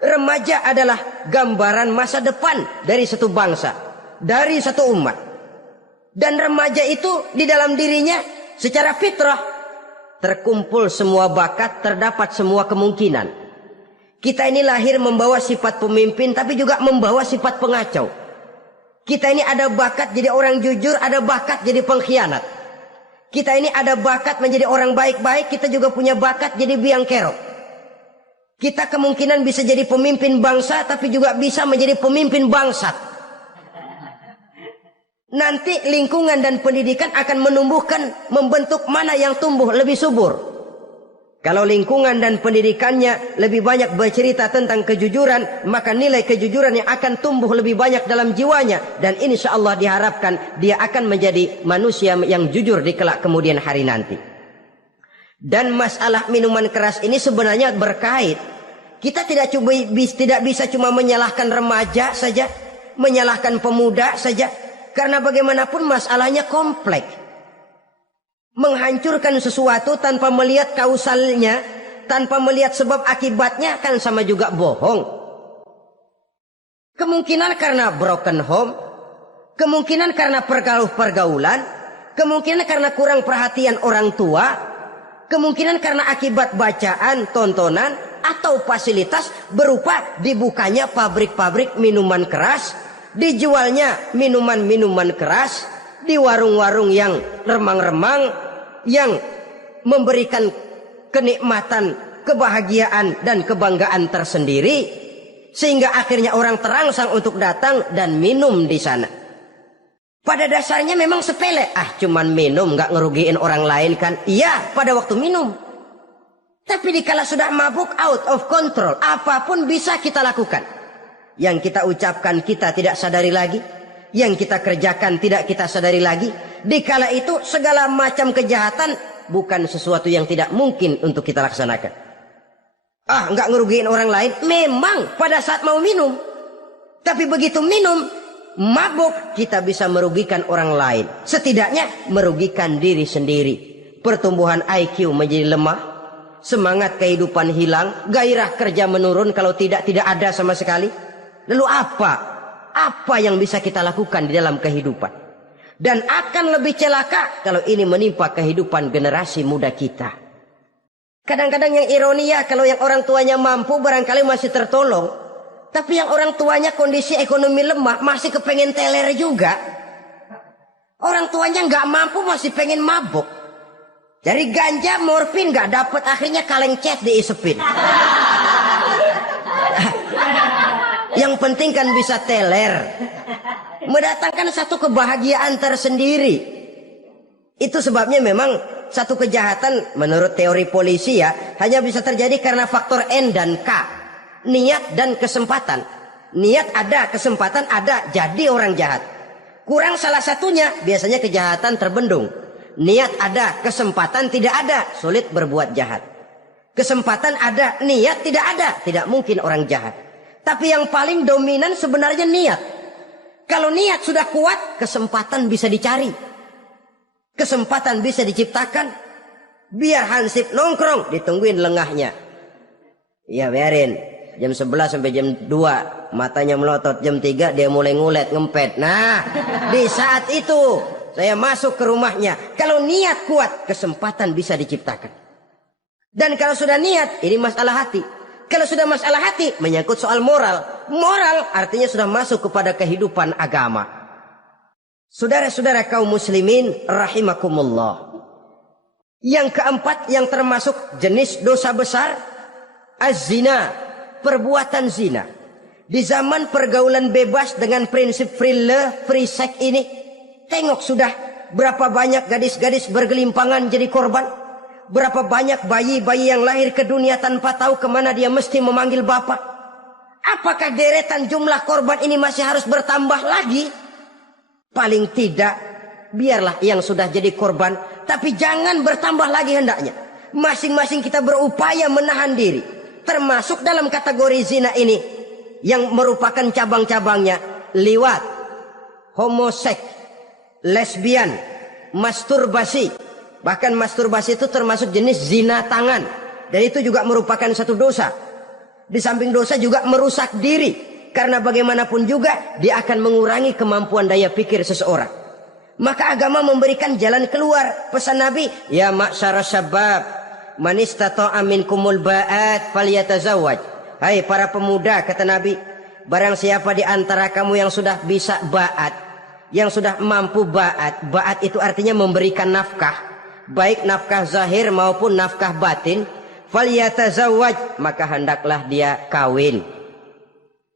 Remaja adalah gambaran masa depan dari satu bangsa, dari satu umat. Dan remaja itu di dalam dirinya secara fitrah terkumpul semua bakat, terdapat semua kemungkinan. Kita ini lahir membawa sifat pemimpin, tapi juga membawa sifat pengacau. Kita ini ada bakat jadi orang jujur, ada bakat jadi pengkhianat. Kita ini ada bakat menjadi orang baik-baik, kita juga punya bakat jadi biang kerok. Kita kemungkinan bisa jadi pemimpin bangsa, tapi juga bisa menjadi pemimpin bangsat. Nanti lingkungan dan pendidikan akan menumbuhkan, membentuk mana yang tumbuh lebih subur. Kalau lingkungan dan pendidikannya lebih banyak bercerita tentang kejujuran, maka nilai kejujuran yang akan tumbuh lebih banyak dalam jiwanya. Dan insya Allah diharapkan dia akan menjadi manusia yang jujur di kelak kemudian hari nanti. Dan masalah minuman keras ini sebenarnya berkait. Kita tidak bisa cuma menyalahkan remaja saja, menyalahkan pemuda saja. Karena bagaimanapun masalahnya kompleks. Menghancurkan sesuatu tanpa melihat kausalnya, tanpa melihat sebab akibatnya kan sama juga bohong. Kemungkinan karena broken home, kemungkinan karena pergaulan, kemungkinan karena kurang perhatian orang tua, kemungkinan karena akibat bacaan, tontonan, atau fasilitas berupa dibukanya pabrik-pabrik minuman keras, dijualnya minuman-minuman keras di warung-warung yang remang-remang, yang memberikan kenikmatan, kebahagiaan dan kebanggaan tersendiri, sehingga akhirnya orang terangsang untuk datang dan minum di sana. Pada dasarnya memang sepele, cuman minum, nggak ngerugiin orang lain kan? Iya, pada waktu minum. Tapi dikala sudah mabuk, out of control, apapun bisa kita lakukan. Yang kita ucapkan kita tidak sadari lagi, yang kita kerjakan tidak kita sadari lagi. Dikala itu segala macam kejahatan bukan sesuatu yang tidak mungkin untuk kita laksanakan. Nggak ngerugiin orang lain, memang pada saat mau minum. Tapi begitu minum, mabuk, kita bisa merugikan orang lain. Setidaknya merugikan diri sendiri. Pertumbuhan IQ menjadi lemah, semangat kehidupan hilang, gairah kerja menurun, kalau tidak ada sama sekali. Lalu apa yang bisa kita lakukan di dalam kehidupan? Dan akan lebih celaka kalau ini menimpa kehidupan generasi muda kita. Kadang-kadang yang ironi ya, kalau yang orang tuanya mampu barangkali masih tertolong, tapi yang orang tuanya kondisi ekonomi lemah masih kepengen teler juga. Orang tuanya nggak mampu masih pengen mabuk. Dari ganja, morfin nggak dapat, akhirnya kaleng cet diisepin. Yang penting kan bisa teler, mendatangkan satu kebahagiaan tersendiri. Itu sebabnya memang satu kejahatan menurut teori polisi ya, hanya bisa terjadi karena faktor N dan K, niat dan kesempatan. Niat ada, kesempatan ada, jadi orang jahat. Kurang salah satunya, biasanya kejahatan terbendung. Niat ada, kesempatan tidak ada, sulit berbuat jahat. Kesempatan ada, niat tidak ada, tidak mungkin orang jahat. Tapi yang paling dominan sebenarnya niat. Kalau niat sudah kuat, kesempatan bisa dicari. Kesempatan bisa diciptakan. Biar Hansip nongkrong, ditungguin lengahnya. Ya biarin, jam 11 sampai jam 2, matanya melotot, jam 3 dia mulai ngulet, ngempet. Nah, di saat itu saya masuk ke rumahnya. Kalau niat kuat, kesempatan bisa diciptakan. Dan kalau sudah niat, ini masalah hati. Kalau sudah masalah hati, menyangkut soal moral. Moral artinya sudah masuk kepada kehidupan agama. Saudara-saudara kaum muslimin rahimakumullah. Yang keempat yang termasuk jenis dosa besar Az-zina, perbuatan zina. Di zaman pergaulan bebas dengan prinsip free love, free sex ini, tengok sudah berapa banyak gadis-gadis bergelimpangan jadi korban. Berapa banyak bayi-bayi yang lahir ke dunia tanpa tahu kemana dia mesti memanggil bapak. Apakah deretan jumlah korban ini masih harus bertambah lagi? Paling tidak, biarlah yang sudah jadi korban, tapi jangan bertambah lagi hendaknya. Masing-masing kita berupaya menahan diri. Termasuk dalam kategori zina ini, yang merupakan cabang-cabangnya, liwat, homoseks, lesbian, masturbasi. Bahkan masturbasi itu termasuk jenis zina tangan. Dan itu juga merupakan satu dosa. Di samping dosa juga merusak diri. Karena bagaimanapun juga dia akan mengurangi kemampuan daya pikir seseorang. Maka agama memberikan jalan keluar. Pesan Nabi, ya ma'syara syabab, man istata'a minkumul ba'at falyatazawwaj. Hai para pemuda, kata Nabi, barang siapa di antara kamu yang sudah bisa ba'at, yang sudah mampu ba'at. Ba'at itu artinya memberikan nafkah, baik nafkah zahir maupun nafkah batin. Falyatazawwaj, maka hendaklah dia kawin.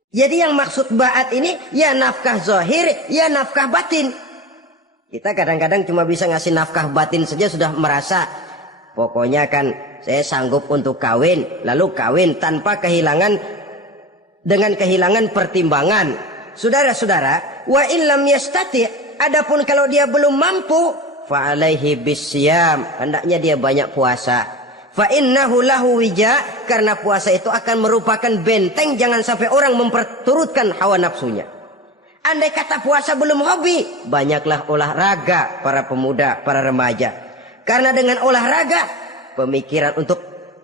Jadi yang maksud ba'at ini ya nafkah zahir, ya nafkah batin. Kita kadang-kadang cuma bisa ngasih nafkah batin saja sudah merasa pokoknya kan saya sanggup untuk kawin, lalu kawin tanpa kehilangan, dengan kehilangan pertimbangan. Saudara-saudara, wa illam yastati, adapun kalau dia belum mampu, fa alaihi bisyam, hendaknya dia banyak puasa. Fa innahu lahu wija, karena puasa itu akan merupakan benteng jangan sampai orang memperturutkan hawa nafsunya. Andai kata puasa belum hobi, banyaklah olahraga para pemuda, para remaja. Karena dengan olahraga, pemikiran untuk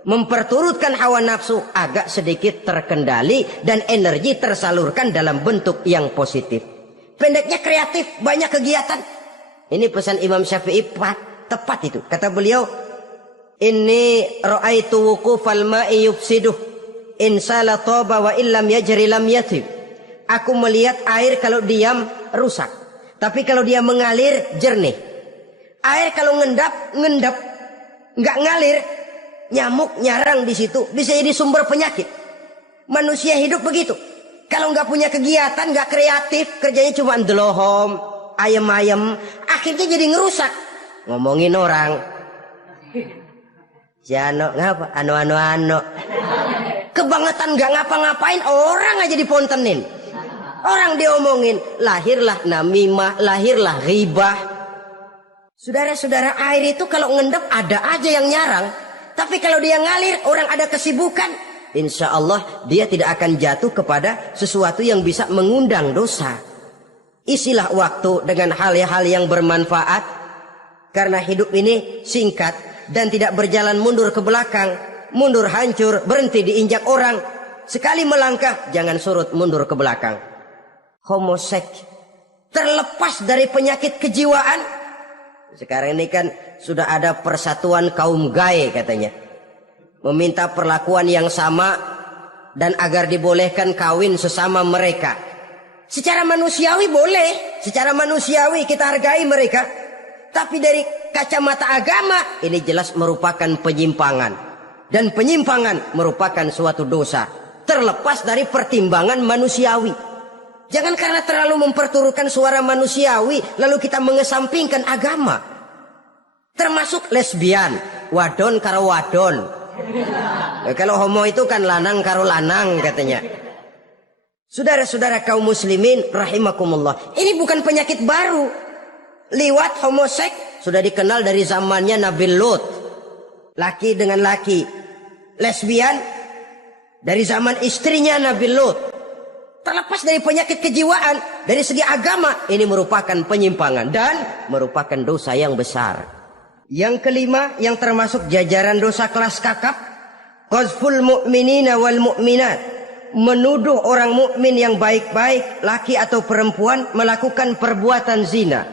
memperturutkan hawa nafsu agak sedikit terkendali dan energi tersalurkan dalam bentuk yang positif. Pendeknya kreatif, banyak kegiatan. Ini pesan Imam Syafi'i tepat itu. Kata beliau, inni ra'aitu wuqufal ma'i yufsiduh in sala taba wa illam yajri lam yatib. Aku melihat air kalau diam rusak, tapi kalau dia mengalir jernih. Air kalau ngendap nggak ngalir, nyamuk nyarang di situ, bisa jadi sumber penyakit. Manusia hidup begitu. Kalau nggak punya kegiatan, nggak kreatif, kerjanya cuma ndelohom, ayam-ayam, akhirnya jadi ngerusak. Ngomongin orang, Jano ngapa? Ano. Kebangetan nggak ngapa-ngapain, orang aja dipontenin. Orang diomongin, lahirlah namimah, lahirlah ribah. Saudara-saudara, air itu kalau ngendap ada aja yang nyarang. Tapi kalau dia ngalir, orang ada kesibukan, insya Allah dia tidak akan jatuh kepada sesuatu yang bisa mengundang dosa. Isilah waktu dengan hal-hal yang bermanfaat. Karena hidup ini singkat dan tidak berjalan mundur ke belakang. Mundur hancur, berhenti diinjak orang. Sekali melangkah, jangan surut mundur ke belakang. Homoseks, terlepas dari penyakit kejiwaan. Sekarang ini kan sudah ada persatuan kaum gay katanya. Meminta perlakuan yang sama dan agar dibolehkan kawin sesama mereka. Secara manusiawi boleh, secara manusiawi kita hargai mereka. Tapi dari kacamata agama ini jelas merupakan penyimpangan. Dan penyimpangan merupakan suatu dosa. Terlepas dari pertimbangan manusiawi. Jangan karena terlalu memperturutkan suara manusiawi lalu kita mengesampingkan agama. Termasuk lesbian, wadon karo wadon. Kalau homo itu kan lanang karo lanang katanya. Saudara-saudara kaum muslimin rahimakumullah, ini bukan penyakit baru. Liwat, homoseks sudah dikenal dari zamannya Nabi Lut. Laki dengan laki. Lesbian dari zaman istrinya Nabi Lut. Terlepas dari penyakit kejiwaan, dari segi agama ini merupakan penyimpangan dan merupakan dosa yang besar. Yang kelima yang termasuk jajaran dosa kelas kakap, qazful mu'minina wal mu'minat, menuduh orang mukmin yang baik-baik, laki atau perempuan, melakukan perbuatan zina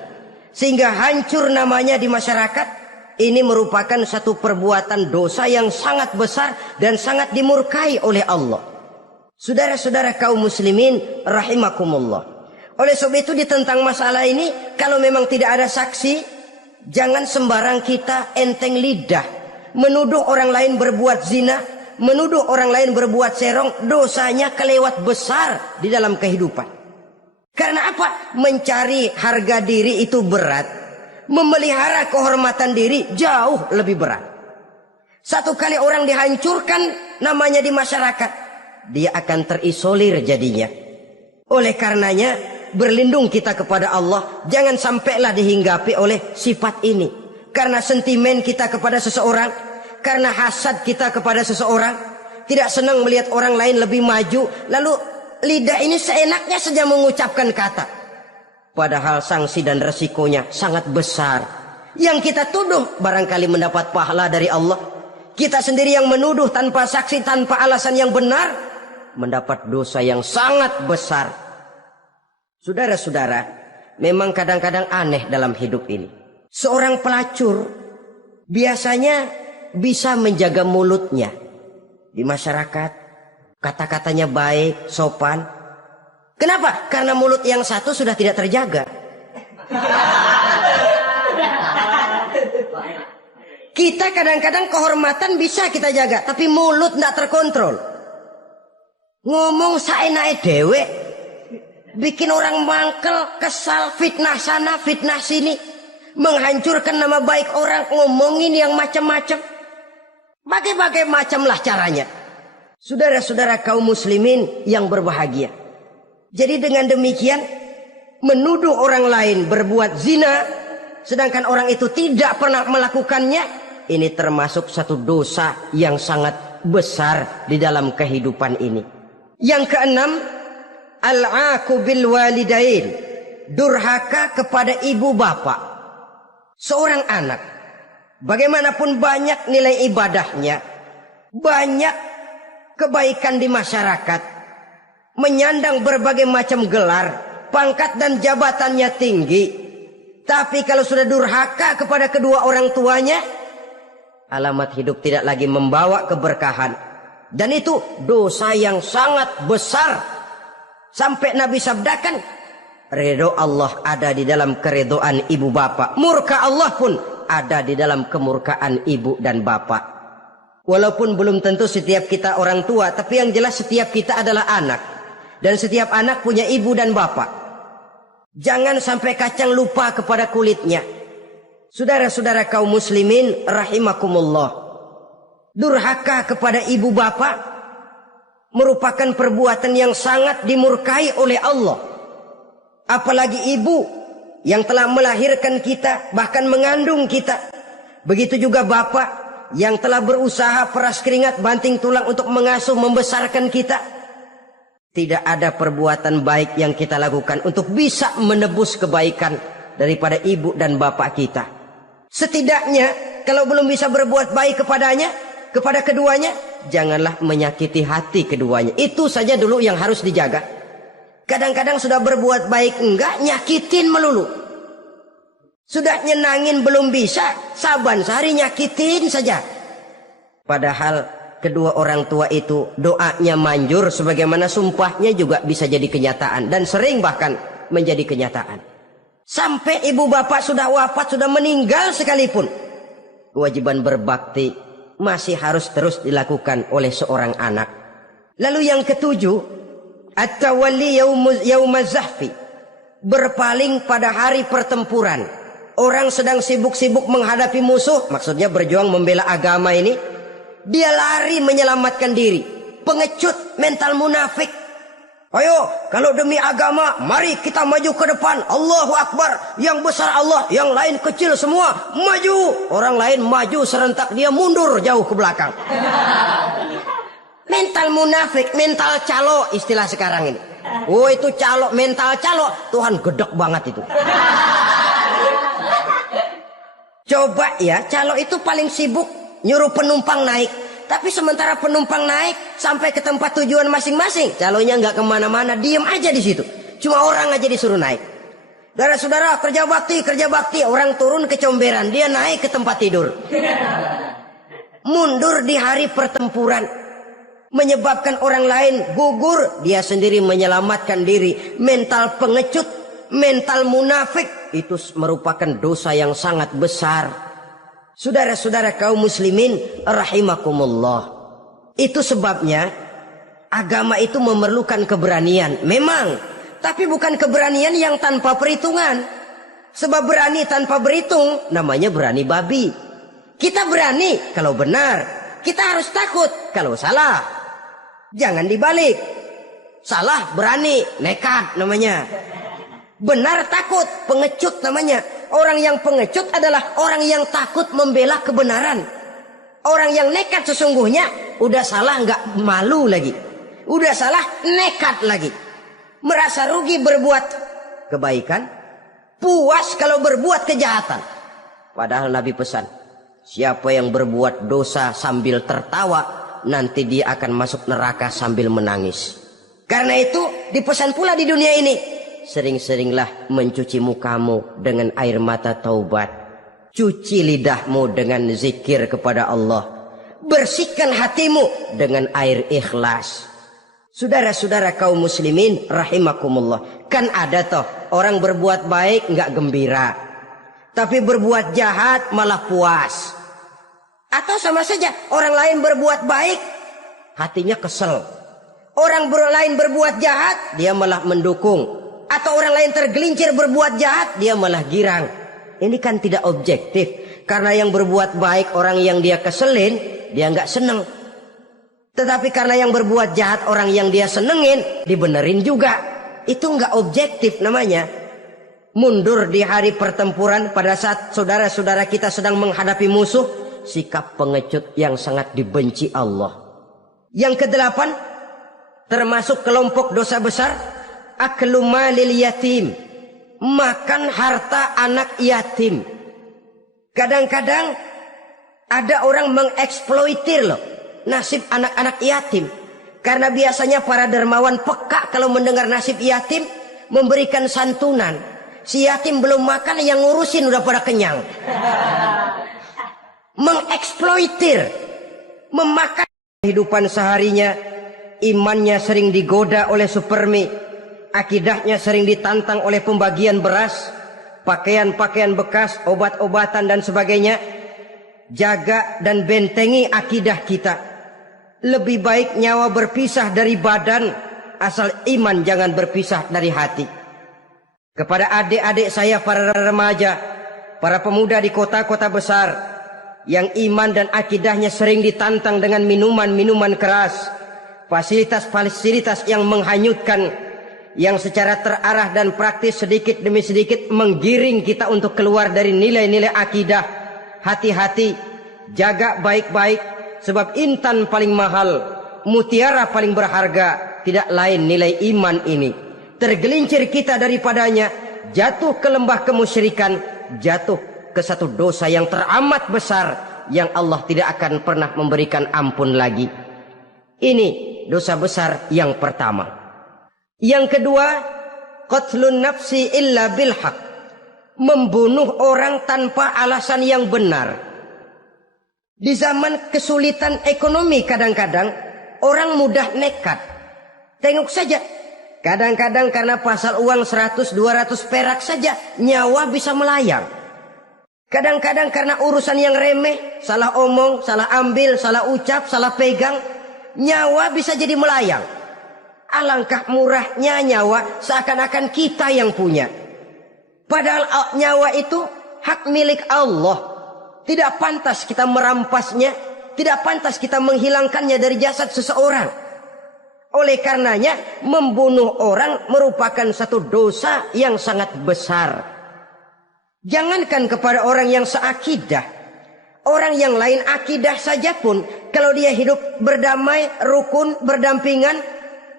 sehingga hancur namanya di masyarakat. Ini merupakan satu perbuatan dosa yang sangat besar dan sangat dimurkai oleh Allah. Saudara-saudara kaum muslimin rahimakumullah. Oleh sebab itu tentang masalah ini, kalau memang tidak ada saksi, jangan sembarang kita enteng lidah menuduh orang lain berbuat zina, menuduh orang lain berbuat serong, dosanya kelewat besar di dalam kehidupan. Karena apa? Mencari harga diri itu berat, memelihara kehormatan diri jauh lebih berat. Satu kali orang dihancurkan namanya di masyarakat, dia akan terisolir jadinya. Oleh karenanya, berlindung kita kepada Allah, jangan sampailah dihinggapi oleh sifat ini. Karena sentimen kita kepada seseorang, karena hasad kita kepada seseorang, tidak senang melihat orang lain lebih maju, lalu lidah ini seenaknya saja mengucapkan kata. Padahal sanksi dan resikonya sangat besar. Yang kita tuduh barangkali mendapat pahala dari Allah. Kita sendiri yang menuduh tanpa saksi, tanpa alasan yang benar, mendapat dosa yang sangat besar. Saudara-saudara, memang kadang-kadang aneh dalam hidup ini. Seorang pelacur biasanya bisa menjaga mulutnya di masyarakat, kata-katanya baik, sopan. Kenapa? Karena mulut yang satu sudah tidak terjaga. Kita kadang-kadang kehormatan bisa kita jaga, tapi mulut tidak terkontrol. Ngomong saenake dewe, bikin orang mangkel, kesal, fitnah sana, fitnah sini, menghancurkan nama baik orang, ngomongin yang macam-macam. Bagai-bagai macamlah caranya. Saudara-saudara kaum muslimin yang berbahagia. Jadi dengan demikian, menuduh orang lain berbuat zina, sedangkan orang itu tidak pernah melakukannya, ini termasuk satu dosa yang sangat besar di dalam kehidupan ini. Yang keenam, al-'aqu bil walidain, durhaka kepada ibu bapak. Seorang anak, bagaimanapun banyak nilai ibadahnya, banyak kebaikan di masyarakat, menyandang berbagai macam gelar, pangkat dan jabatannya tinggi, tapi kalau sudah durhaka kepada kedua orang tuanya, alamat hidup tidak lagi membawa keberkahan. Dan itu dosa yang sangat besar. Sampai Nabi sabdakan, ridho Allah ada di dalam keridhaan ibu bapak, murka Allah pun ada di dalam kemurkaan ibu dan bapak. Walaupun belum tentu setiap kita orang tua, tapi yang jelas setiap kita adalah anak. Dan setiap anak punya ibu dan bapak. Jangan sampai kacang lupa kepada kulitnya. Saudara-saudara kaum muslimin rahimakumullah, durhaka kepada ibu bapak merupakan perbuatan yang sangat dimurkai oleh Allah. Apalagi ibu yang telah melahirkan kita, bahkan mengandung kita. Begitu juga bapak yang telah berusaha peras keringat banting tulang untuk mengasuh membesarkan kita. Tidak ada perbuatan baik yang kita lakukan untuk bisa menebus kebaikan daripada ibu dan bapak kita. Setidaknya kalau belum bisa berbuat baik kepadanya, kepada keduanya, janganlah menyakiti hati keduanya. Itu saja dulu yang harus dijaga. Kadang-kadang sudah berbuat baik enggak, nyakitin melulu. Sudah nyenangin belum bisa, saban sehari nyakitin saja. Padahal kedua orang tua itu doanya manjur, sebagaimana sumpahnya juga bisa jadi kenyataan. Dan sering bahkan menjadi kenyataan. Sampai ibu bapak sudah wafat, sudah meninggal sekalipun, kewajiban berbakti masih harus terus dilakukan oleh seorang anak. Lalu yang ketujuh, at-tawalli yaumaz zahfi, berpaling pada hari pertempuran. Orang sedang sibuk-sibuk menghadapi musuh, maksudnya berjuang membela agama ini, dia lari menyelamatkan diri. Pengecut, mental munafik. Ayo, kalau demi agama, mari kita maju ke depan. Allahu Akbar. Yang besar Allah, yang lain kecil semua. Maju. Orang lain maju serentak, dia mundur jauh ke belakang. Mental munafik, mental calo istilah sekarang ini. Oh, itu calo, mental calo. Tuhan gedek banget itu. Coba ya, calo itu paling sibuk nyuruh penumpang naik. Tapi sementara penumpang naik sampai ke tempat tujuan masing-masing, calonnya nggak kemana-mana, diem aja di situ. Cuma orang aja disuruh naik. Saudara-saudara, kerja bakti, orang turun ke comberan, dia naik ke tempat tidur. Mundur di hari pertempuran, menyebabkan orang lain gugur, dia sendiri menyelamatkan diri. Mental pengecut, mental munafik, itu merupakan dosa yang sangat besar. Saudara-saudara kaum muslimin rahimakumullah, Itu sebabnya agama itu memerlukan keberanian. Memang, tapi bukan keberanian yang tanpa perhitungan. Sebab berani tanpa berhitung namanya berani babi. Kita berani kalau benar, kita harus takut kalau salah. Jangan dibalik. Salah berani, nekat namanya. Benar takut, pengecut namanya. Orang yang pengecut adalah orang yang takut membela kebenaran. Orang yang nekat sesungguhnya udah salah nggak malu lagi. Udah salah nekat lagi. Merasa rugi berbuat kebaikan, puas kalau berbuat kejahatan. Padahal Nabi pesan, siapa yang berbuat dosa sambil tertawa, nanti dia akan masuk neraka sambil menangis. Karena itu dipesan pula di dunia ini, sering-seringlah mencuci mukamu dengan air mata taubat. Cuci lidahmu dengan zikir kepada Allah. Bersihkan hatimu dengan air ikhlas. Saudara-saudara kaum muslimin rahimakumullah. Kan ada toh orang berbuat baik nggak gembira, tapi berbuat jahat malah puas. Atau sama saja orang lain berbuat baik, hatinya kesel. Orang lain berbuat jahat, dia malah mendukung. Atau orang lain tergelincir berbuat jahat, dia malah girang. Ini kan tidak objektif. Karena yang berbuat baik orang yang dia keselin, dia nggak seneng. Tetapi karena yang berbuat jahat orang yang dia senengin, dibenerin juga. Itu nggak objektif namanya. Mundur di hari pertempuran pada saat saudara-saudara kita sedang menghadapi musuh, sikap pengecut yang sangat dibenci Allah. Yang kedelapan, termasuk kelompok dosa besar, aklu malil yatim, makan harta anak yatim. Kadang-kadang ada orang mengeksploitir loh nasib anak-anak yatim. Karena biasanya para dermawan peka kalau mendengar nasib yatim, memberikan santunan. Si yatim belum makan, yang ngurusin udah pada kenyang. Mengeksploitir, memakan kehidupan seharinya. Imannya sering digoda oleh supermi, akidahnya sering ditantang oleh pembagian beras, pakaian-pakaian bekas, obat-obatan dan sebagainya. Jaga dan bentengi akidah kita. Lebih baik nyawa berpisah dari badan, asal iman jangan berpisah dari hati. Kepada adik-adik saya para remaja, para pemuda di kota-kota besar, yang iman dan akidahnya sering ditantang dengan minuman-minuman keras, fasilitas-fasilitas yang menghanyutkan, yang secara terarah dan praktis sedikit demi sedikit menggiring kita untuk keluar dari nilai-nilai akidah. Hati-hati, jaga baik-baik, sebab intan paling mahal, mutiara paling berharga, tidak lain nilai iman ini. Tergelincir kita daripadanya, jatuh ke lembah kemusyrikan, jatuh ke satu dosa yang teramat besar, yang Allah tidak akan pernah memberikan ampun lagi. Ini dosa besar yang pertama. Yang kedua, qatlun nafsi illa bil haq, membunuh orang tanpa alasan yang benar. Di zaman kesulitan ekonomi kadang-kadang orang mudah nekat. Tengok saja, kadang-kadang karena pasal uang 100-200 perak saja nyawa bisa melayang. Kadang-kadang karena urusan yang remeh, salah omong, salah ambil, salah ucap, salah pegang, nyawa bisa jadi melayang. Alangkah murahnya nyawa, seakan-akan kita yang punya. Padahal nyawa itu hak milik Allah. Tidak pantas kita merampasnya, tidak pantas kita menghilangkannya dari jasad seseorang. Oleh karenanya, membunuh orang merupakan satu dosa yang sangat besar. Jangankan kepada orang yang seakidah, orang yang lain akidah saja pun, kalau dia hidup berdamai, rukun, berdampingan,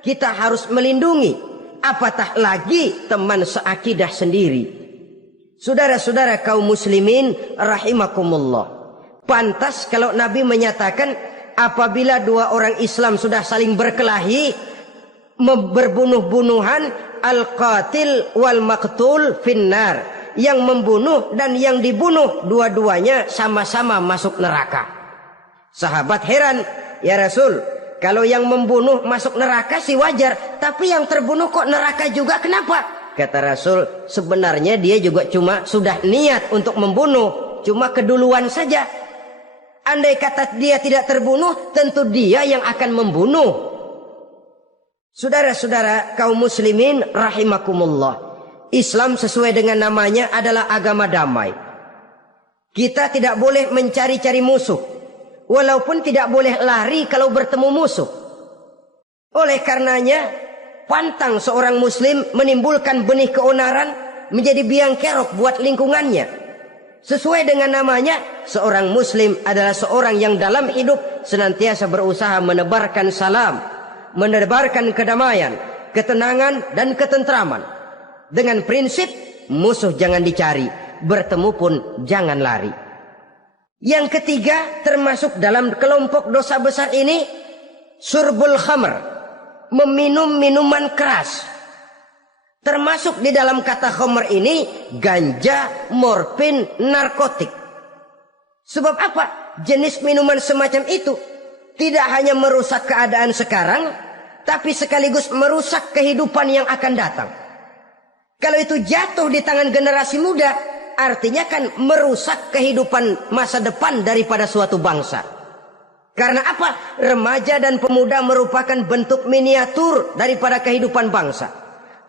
kita harus melindungi. Apatah lagi teman seakidah sendiri. Saudara-saudara kaum muslimin rahimakumullah, pantas kalau Nabi menyatakan apabila dua orang Islam sudah saling berkelahi, berbunuh-bunuhan, al-qatil wal maqtul finnar, yang membunuh dan yang dibunuh dua-duanya sama-sama masuk neraka. Sahabat heran, ya Rasul, kalau yang membunuh masuk neraka sih wajar, tapi yang terbunuh kok neraka juga, kenapa? Kata Rasul, sebenarnya dia juga cuma sudah niat untuk membunuh, cuma keduluan saja. Andai kata dia tidak terbunuh, tentu dia yang akan membunuh. Saudara-saudara kaum muslimin rahimakumullah. Islam sesuai dengan namanya adalah agama damai. Kita tidak boleh mencari-cari musuh. Walaupun tidak boleh lari kalau bertemu musuh. Oleh karenanya, pantang seorang muslim menimbulkan benih keonaran menjadi biang kerok buat lingkungannya. Sesuai dengan namanya, seorang muslim adalah seorang yang dalam hidup senantiasa berusaha menebarkan salam, menebarkan kedamaian, ketenangan dan ketentraman. Dengan prinsip musuh jangan dicari, bertemu pun jangan lari. Yang ketiga termasuk dalam kelompok dosa besar ini, surbul khamr, meminum minuman keras. Termasuk di dalam kata khamr ini ganja, morfin, narkotik. Sebab apa? Jenis minuman semacam itu tidak hanya merusak keadaan sekarang, tapi sekaligus merusak kehidupan yang akan datang. Kalau itu jatuh di tangan generasi muda, artinya kan merusak kehidupan masa depan daripada suatu bangsa. Karena apa? Remaja dan pemuda merupakan bentuk miniatur daripada kehidupan bangsa.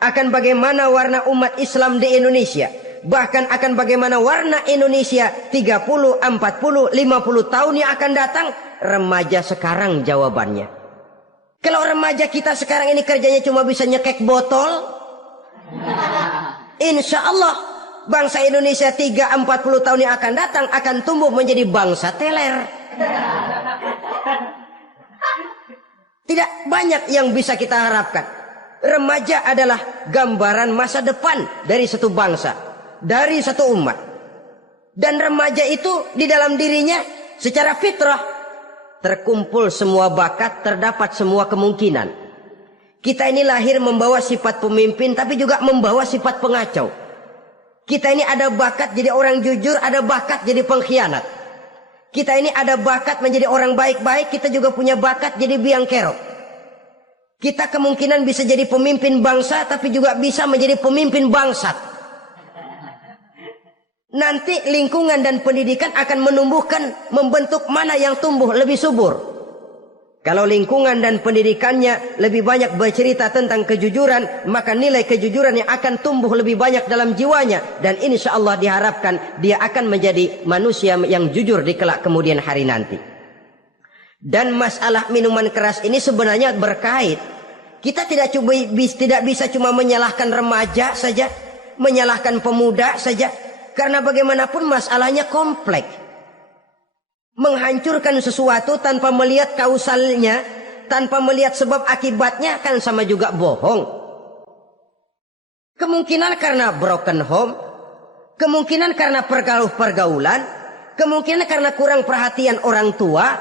Akan bagaimana warna umat Islam di Indonesia, bahkan akan bagaimana warna Indonesia 30, 40, 50 tahun yang akan datang, remaja sekarang jawabannya. Kalau remaja kita sekarang ini kerjanya cuma bisa nyekek botol, insya Allah bangsa Indonesia 30-40 tahun yang akan datang akan tumbuh menjadi bangsa teler. Tidak banyak yang bisa kita harapkan. Remaja adalah gambaran masa depan dari satu bangsa, dari satu umat. Dan remaja itu di dalam dirinya secara fitrah terkumpul semua bakat, terdapat semua kemungkinan. Kita ini lahir membawa sifat pemimpin tapi juga membawa sifat pengacau. Kita ini ada bakat jadi orang jujur, ada bakat jadi pengkhianat. Kita ini ada bakat menjadi orang baik-baik, kita juga punya bakat jadi biang kerok. Kita kemungkinan bisa jadi pemimpin bangsa, tapi juga bisa menjadi pemimpin bangsat. Nanti lingkungan dan pendidikan akan menumbuhkan, membentuk mana yang tumbuh lebih subur. Kalau lingkungan dan pendidikannya lebih banyak bercerita tentang kejujuran, maka nilai kejujuran yang akan tumbuh lebih banyak dalam jiwanya. Dan insya Allah diharapkan dia akan menjadi manusia yang jujur di kelak kemudian hari nanti. Dan masalah minuman keras ini sebenarnya berkait. Kita tidak bisa cuma menyalahkan remaja saja, menyalahkan pemuda saja. Karena bagaimanapun masalahnya kompleks. Menghancurkan sesuatu tanpa melihat kausalnya, tanpa melihat sebab akibatnya kan sama juga bohong. Kemungkinan karena broken home, kemungkinan karena pergaulan, kemungkinan karena kurang perhatian orang tua,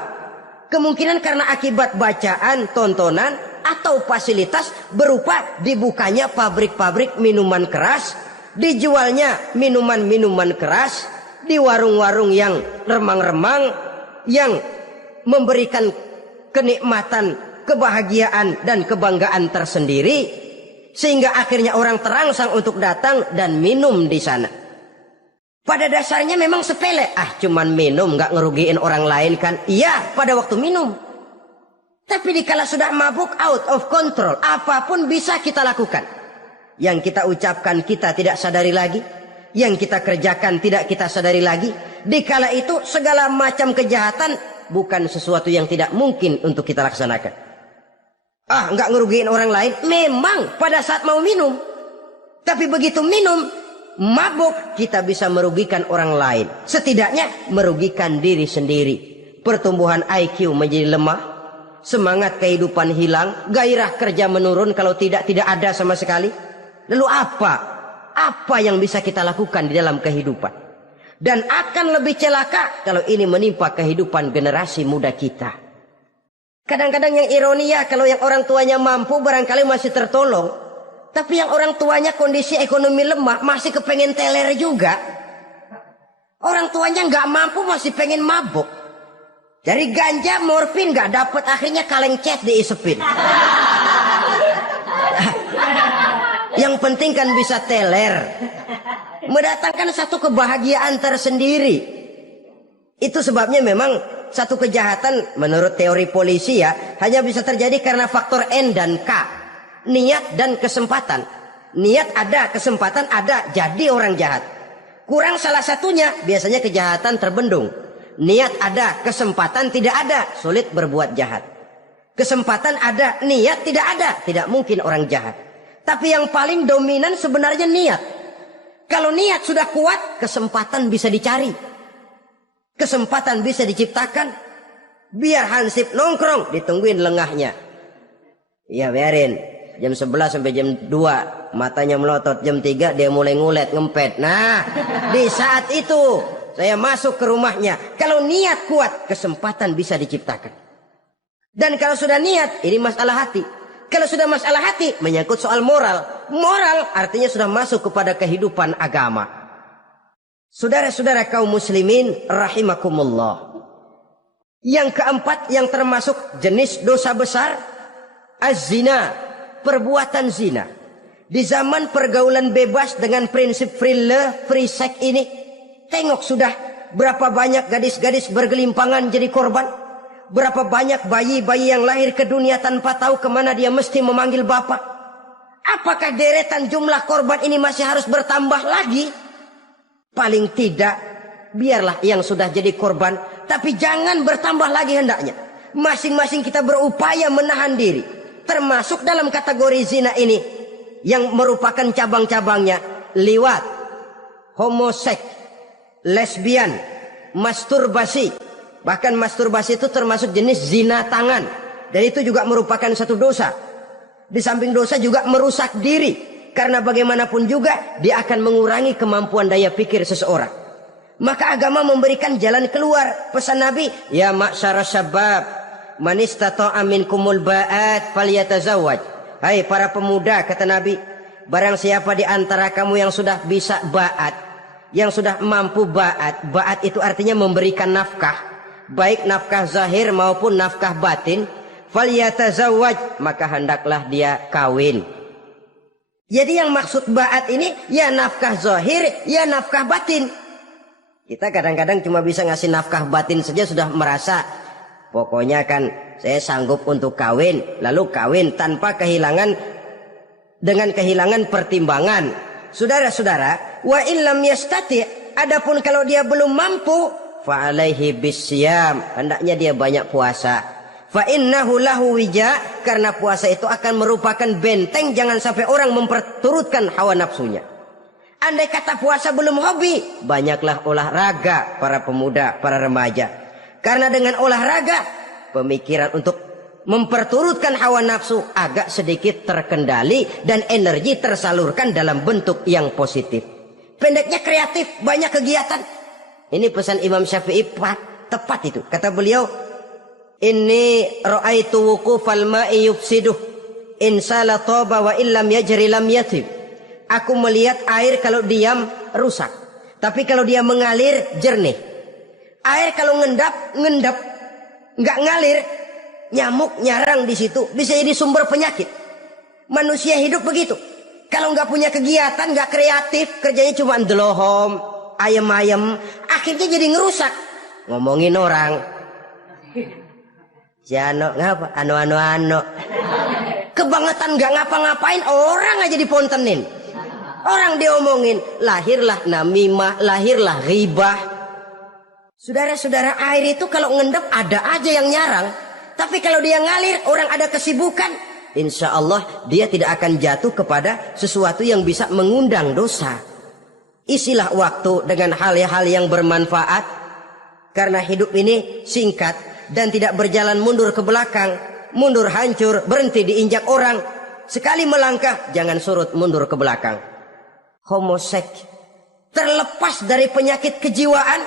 kemungkinan karena akibat bacaan, tontonan, atau fasilitas berupa dibukanya pabrik-pabrik minuman keras, dijualnya minuman-minuman keras, di warung-warung yang remang-remang, yang memberikan kenikmatan, kebahagiaan, dan kebanggaan tersendiri, sehingga akhirnya orang terangsang untuk datang dan minum di sana. Pada dasarnya memang sepele. Cuman minum, nggak ngerugiin orang lain kan? Iya, pada waktu minum. Tapi dikala sudah mabuk, out of control, apapun bisa kita lakukan. Yang kita ucapkan kita tidak sadari lagi, yang kita kerjakan tidak kita sadari lagi. Dikala itu segala macam kejahatan bukan sesuatu yang tidak mungkin untuk kita laksanakan. Nggak ngerugiin orang lain, memang pada saat mau minum. Tapi begitu minum, mabuk, kita bisa merugikan orang lain. Setidaknya merugikan diri sendiri. Pertumbuhan IQ menjadi lemah, semangat kehidupan hilang, gairah kerja menurun, kalau tidak ada sama sekali. Lalu apa yang bisa kita lakukan di dalam kehidupan? Dan akan lebih celaka kalau ini menimpa kehidupan generasi muda kita. Kadang-kadang yang ironi ya, kalau yang orang tuanya mampu barangkali masih tertolong. Tapi yang orang tuanya kondisi ekonomi lemah masih kepengen teler juga. Orang tuanya nggak mampu masih pengen mabuk. Dari ganja, morfin nggak dapat, akhirnya kaleng cat diisepin. Yang penting kan bisa teler, mendatangkan satu kebahagiaan tersendiri. Itu sebabnya memang satu kejahatan menurut teori polisi ya, hanya bisa terjadi karena faktor N dan K. Niat dan kesempatan. Niat ada, kesempatan ada, jadi orang jahat. Kurang salah satunya, biasanya kejahatan terbendung. Niat ada, kesempatan tidak ada, sulit berbuat jahat. Kesempatan ada, niat tidak ada, tidak mungkin orang jahat. Tapi yang paling dominan sebenarnya niat. Kalau niat sudah kuat, kesempatan bisa dicari. Kesempatan bisa diciptakan. Biar Hansip nongkrong, ditungguin lengahnya. Iya biarin. Jam 11 sampai jam 2. Matanya melotot. Jam 3 dia mulai ngulet, ngempet. Nah, di saat itu saya masuk ke rumahnya. Kalau niat kuat, kesempatan bisa diciptakan. Dan kalau sudah niat, ini masalah hati. Kalau sudah masalah hati, menyangkut soal moral. Moral artinya sudah masuk kepada kehidupan agama. Saudara-saudara kaum muslimin rahimakumullah. Yang keempat yang termasuk jenis dosa besar, az-zina, perbuatan zina. Di zaman pergaulan bebas dengan prinsip free love, free sex ini, tengok sudah berapa banyak gadis-gadis bergelimpangan jadi korban. Berapa banyak bayi-bayi yang lahir ke dunia tanpa tahu kemana dia mesti memanggil bapak. Apakah deretan jumlah korban ini masih harus bertambah lagi? Paling tidak, biarlah yang sudah jadi korban, tapi jangan bertambah lagi hendaknya. Masing-masing kita berupaya menahan diri. Termasuk dalam kategori zina ini, yang merupakan cabang-cabangnya, liwat, homoseks, lesbian, masturbasi. Bahkan masturbasi itu termasuk jenis zina tangan. Dan itu juga merupakan satu dosa. Di samping dosa juga merusak diri. Karena bagaimanapun juga dia akan mengurangi kemampuan daya pikir seseorang. Maka agama memberikan jalan keluar. Pesan Nabi, ya ma'syara syabab, man istata'a minkumul ba'at falyatazawwaj. Hai para pemuda, kata Nabi, barang siapa di antara kamu yang sudah bisa ba'at, yang sudah mampu ba'at. Ba'at itu artinya memberikan nafkah, baik nafkah zahir maupun nafkah batin. Falyatazawwaj, maka hendaklah dia kawin. Jadi yang maksud ba'at ini ya nafkah zahir, ya nafkah batin. Kita kadang-kadang cuma bisa ngasih nafkah batin saja sudah merasa pokoknya kan saya sanggup untuk kawin, lalu kawin tanpa kehilangan, dengan kehilangan pertimbangan. Saudara-saudara, wa illam yastati, adapun kalau dia belum mampu, fa alaihi bisyam, hendaknya dia banyak puasa. Fa innahu lahu wija, karena puasa itu akan merupakan benteng jangan sampai orang memperturutkan hawa nafsunya. Andai kata puasa belum hobi, banyaklah olahraga para pemuda, para remaja. Karena dengan olahraga, pemikiran untuk memperturutkan hawa nafsu agak sedikit terkendali dan energi tersalurkan dalam bentuk yang positif. Pendeknya kreatif, banyak kegiatan. Ini pesan Imam Syafi'i tepat itu. Kata beliau, inni ra'aitu wuqufal ma'i yufsiduh in sala taba wa illam yajri lam yatib. Aku melihat air kalau diam rusak, tapi kalau dia mengalir jernih. Air kalau ngendap nggak ngalir, nyamuk nyarang di situ, bisa jadi sumber penyakit. Manusia hidup begitu. Kalau nggak punya kegiatan, nggak kreatif, kerjanya cuma ndelohom, ayam-ayam, akhirnya jadi ngerusak. Ngomongin orang, si Ano ngapa? Ano. Kebangetan nggak ngapa-ngapain, orang aja dipontenin. Orang diomongin, lahirlah namimah, lahirlah ghibah. Saudara-saudara, air itu kalau ngendap ada aja yang nyarang. Tapi kalau dia ngalir, orang ada kesibukan, insya Allah dia tidak akan jatuh kepada sesuatu yang bisa mengundang dosa. Isilah waktu dengan hal-hal yang bermanfaat. Karena hidup ini singkat dan tidak berjalan mundur ke belakang. Mundur hancur, berhenti diinjak orang. Sekali melangkah, jangan surut mundur ke belakang. Homoseks, terlepas dari penyakit kejiwaan.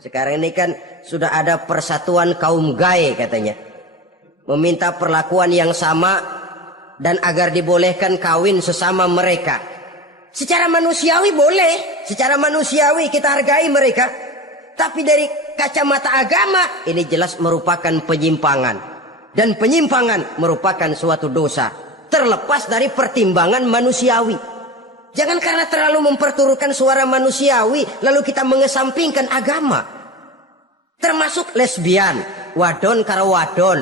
Sekarang ini kan sudah ada persatuan kaum gay katanya. Meminta perlakuan yang sama dan agar dibolehkan kawin sesama mereka. Secara manusiawi boleh, secara manusiawi kita hargai mereka. Tapi dari kacamata agama ini jelas merupakan penyimpangan. Dan penyimpangan merupakan suatu dosa. Terlepas dari pertimbangan manusiawi. Jangan karena terlalu memperturutkan suara manusiawi lalu kita mengesampingkan agama. Termasuk lesbian, wadon karo wadon.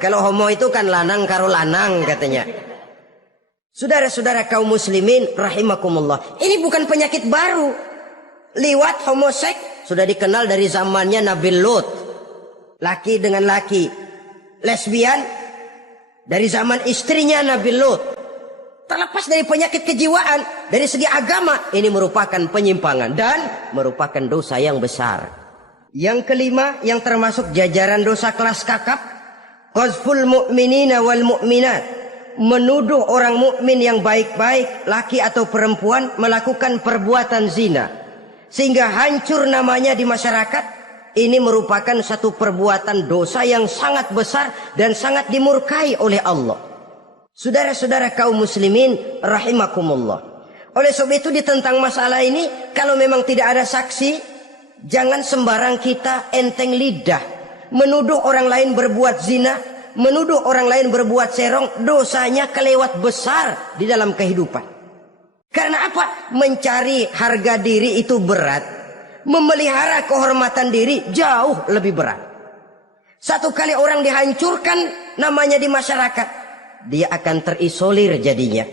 Kalau homo itu kan lanang karo lanang katanya. Saudara-saudara kaum muslimin rahimakumullah, ini bukan penyakit baru. Liwat, homoseks sudah dikenal dari zamannya Nabi Lut, laki dengan laki. Lesbian dari zaman istrinya Nabi Lut. Terlepas dari penyakit kejiwaan, dari segi agama ini merupakan penyimpangan dan merupakan dosa yang besar. Yang kelima, yang termasuk jajaran dosa kelas kakap, qazful mu'minina wal mu'minat, menuduh orang mukmin yang baik-baik, laki atau perempuan, melakukan perbuatan zina sehingga hancur namanya di masyarakat. Ini merupakan satu perbuatan dosa yang sangat besar dan sangat dimurkai oleh Allah. Saudara-saudara kaum muslimin rahimakumullah, oleh sebab itu tentang masalah ini, kalau memang tidak ada saksi, jangan sembarang kita enteng lidah menuduh orang lain berbuat zina, menuduh orang lain berbuat serong. Dosanya kelewat besar di dalam kehidupan. Karena apa? Mencari harga diri itu berat, memelihara kehormatan diri jauh lebih berat. Satu kali orang dihancurkan namanya di masyarakat, dia akan terisolir jadinya.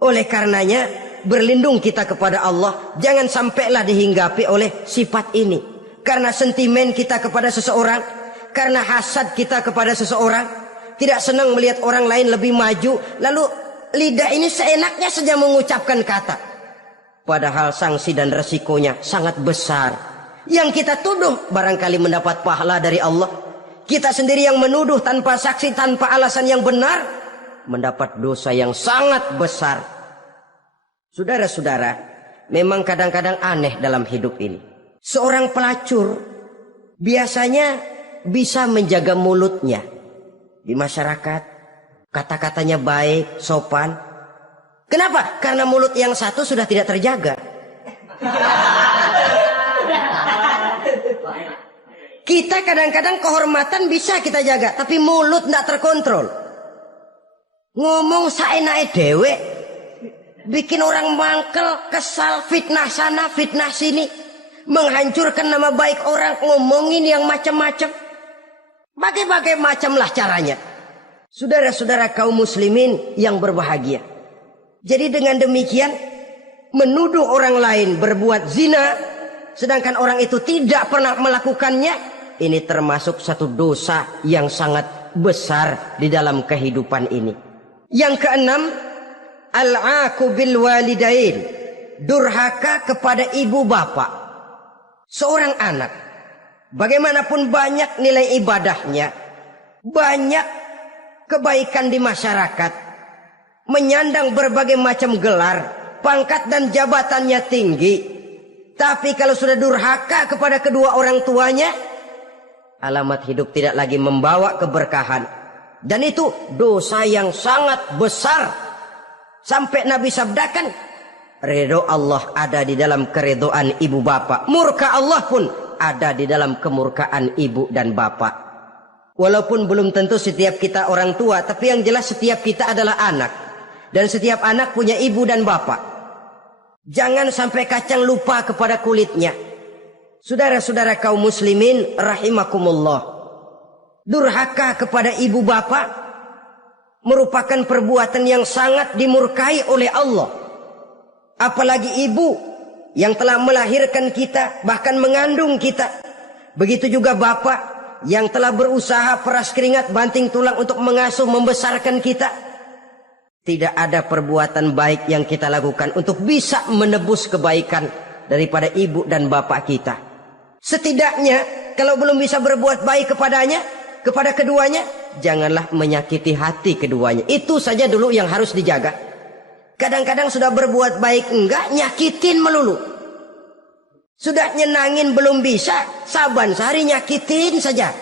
Oleh karenanya berlindung kita kepada Allah, jangan sampailah dihinggapi oleh sifat ini. Karena sentimen kita kepada seseorang, karena hasad kita kepada seseorang, tidak senang melihat orang lain lebih maju, lalu lidah ini seenaknya saja mengucapkan kata. Padahal sanksi dan resikonya sangat besar. Yang kita tuduh barangkali mendapat pahala dari Allah. Kita sendiri yang menuduh tanpa saksi, tanpa alasan yang benar, mendapat dosa yang sangat besar. Saudara-saudara, memang kadang-kadang aneh dalam hidup ini. Seorang pelacur biasanya bisa menjaga mulutnya di masyarakat, kata-katanya baik, sopan. Kenapa? Karena mulut yang satu sudah tidak terjaga. Kita kadang-kadang kehormatan bisa kita jaga, tapi mulut tidak terkontrol. Ngomong saenake dewe, bikin orang mangkel, kesal, fitnah sana, fitnah sini, menghancurkan nama baik orang, ngomongin yang macam-macam. Bagai-bagai macamlah caranya. Saudara-saudara kaum muslimin yang berbahagia. Jadi dengan demikian, menuduh orang lain berbuat zina, sedangkan orang itu tidak pernah melakukannya, ini termasuk satu dosa yang sangat besar di dalam kehidupan ini. Yang keenam, al-'aqu bil walidain, durhaka kepada ibu bapak. Seorang anak, bagaimanapun banyak nilai ibadahnya, banyak kebaikan di masyarakat, menyandang berbagai macam gelar, pangkat dan jabatannya tinggi, tapi kalau sudah durhaka kepada kedua orang tuanya, alamat hidup tidak lagi membawa keberkahan. Dan itu dosa yang sangat besar. Sampai Nabi sabdakan, ridho Allah ada di dalam keridhaan ibu bapak, murka Allah pun ada di dalam kemurkaan ibu dan bapak. Walaupun belum tentu setiap kita orang tua, tapi yang jelas setiap kita adalah anak. Dan setiap anak punya ibu dan bapak. Jangan sampai kacang lupa kepada kulitnya. Saudara-saudara kaum muslimin rahimakumullah, durhaka kepada ibu bapak merupakan perbuatan yang sangat dimurkai oleh Allah. Apalagi ibu yang telah melahirkan kita, bahkan mengandung kita. Begitu juga bapak yang telah berusaha peras keringat banting tulang untuk mengasuh membesarkan kita. Tidak ada perbuatan baik yang kita lakukan untuk bisa menebus kebaikan daripada ibu dan bapak kita. Setidaknya kalau belum bisa berbuat baik kepadanya, kepada keduanya, janganlah menyakiti hati keduanya. Itu saja dulu yang harus dijaga. Kadang-kadang sudah berbuat baik enggak, nyakitin melulu. Sudah nyenangin belum bisa, saban sehari nyakitin saja.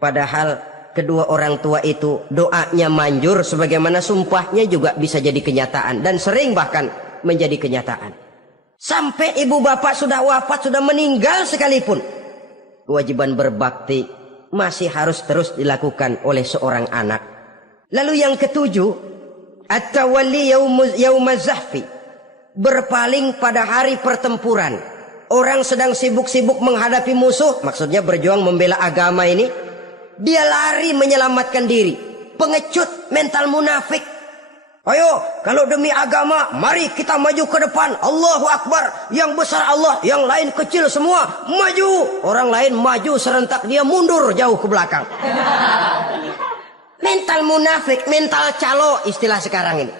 Padahal kedua orang tua itu doanya manjur, sebagaimana sumpahnya juga bisa jadi kenyataan, dan sering bahkan menjadi kenyataan. Sampai ibu bapak sudah wafat, sudah meninggal sekalipun, kewajiban berbakti masih harus terus dilakukan oleh seorang anak. Lalu yang ketujuh, at-tawalli yaumaz zahfi, berpaling pada hari pertempuran. Orang sedang sibuk-sibuk menghadapi musuh, maksudnya berjuang membela agama ini, dia lari menyelamatkan diri. Pengecut, mental munafik. Ayo, kalau demi agama, mari kita maju ke depan. Allahu Akbar. Yang besar Allah, yang lain kecil semua. Maju. Orang lain maju serentak, dia mundur jauh ke belakang. Mental munafik, mental calo istilah sekarang ini.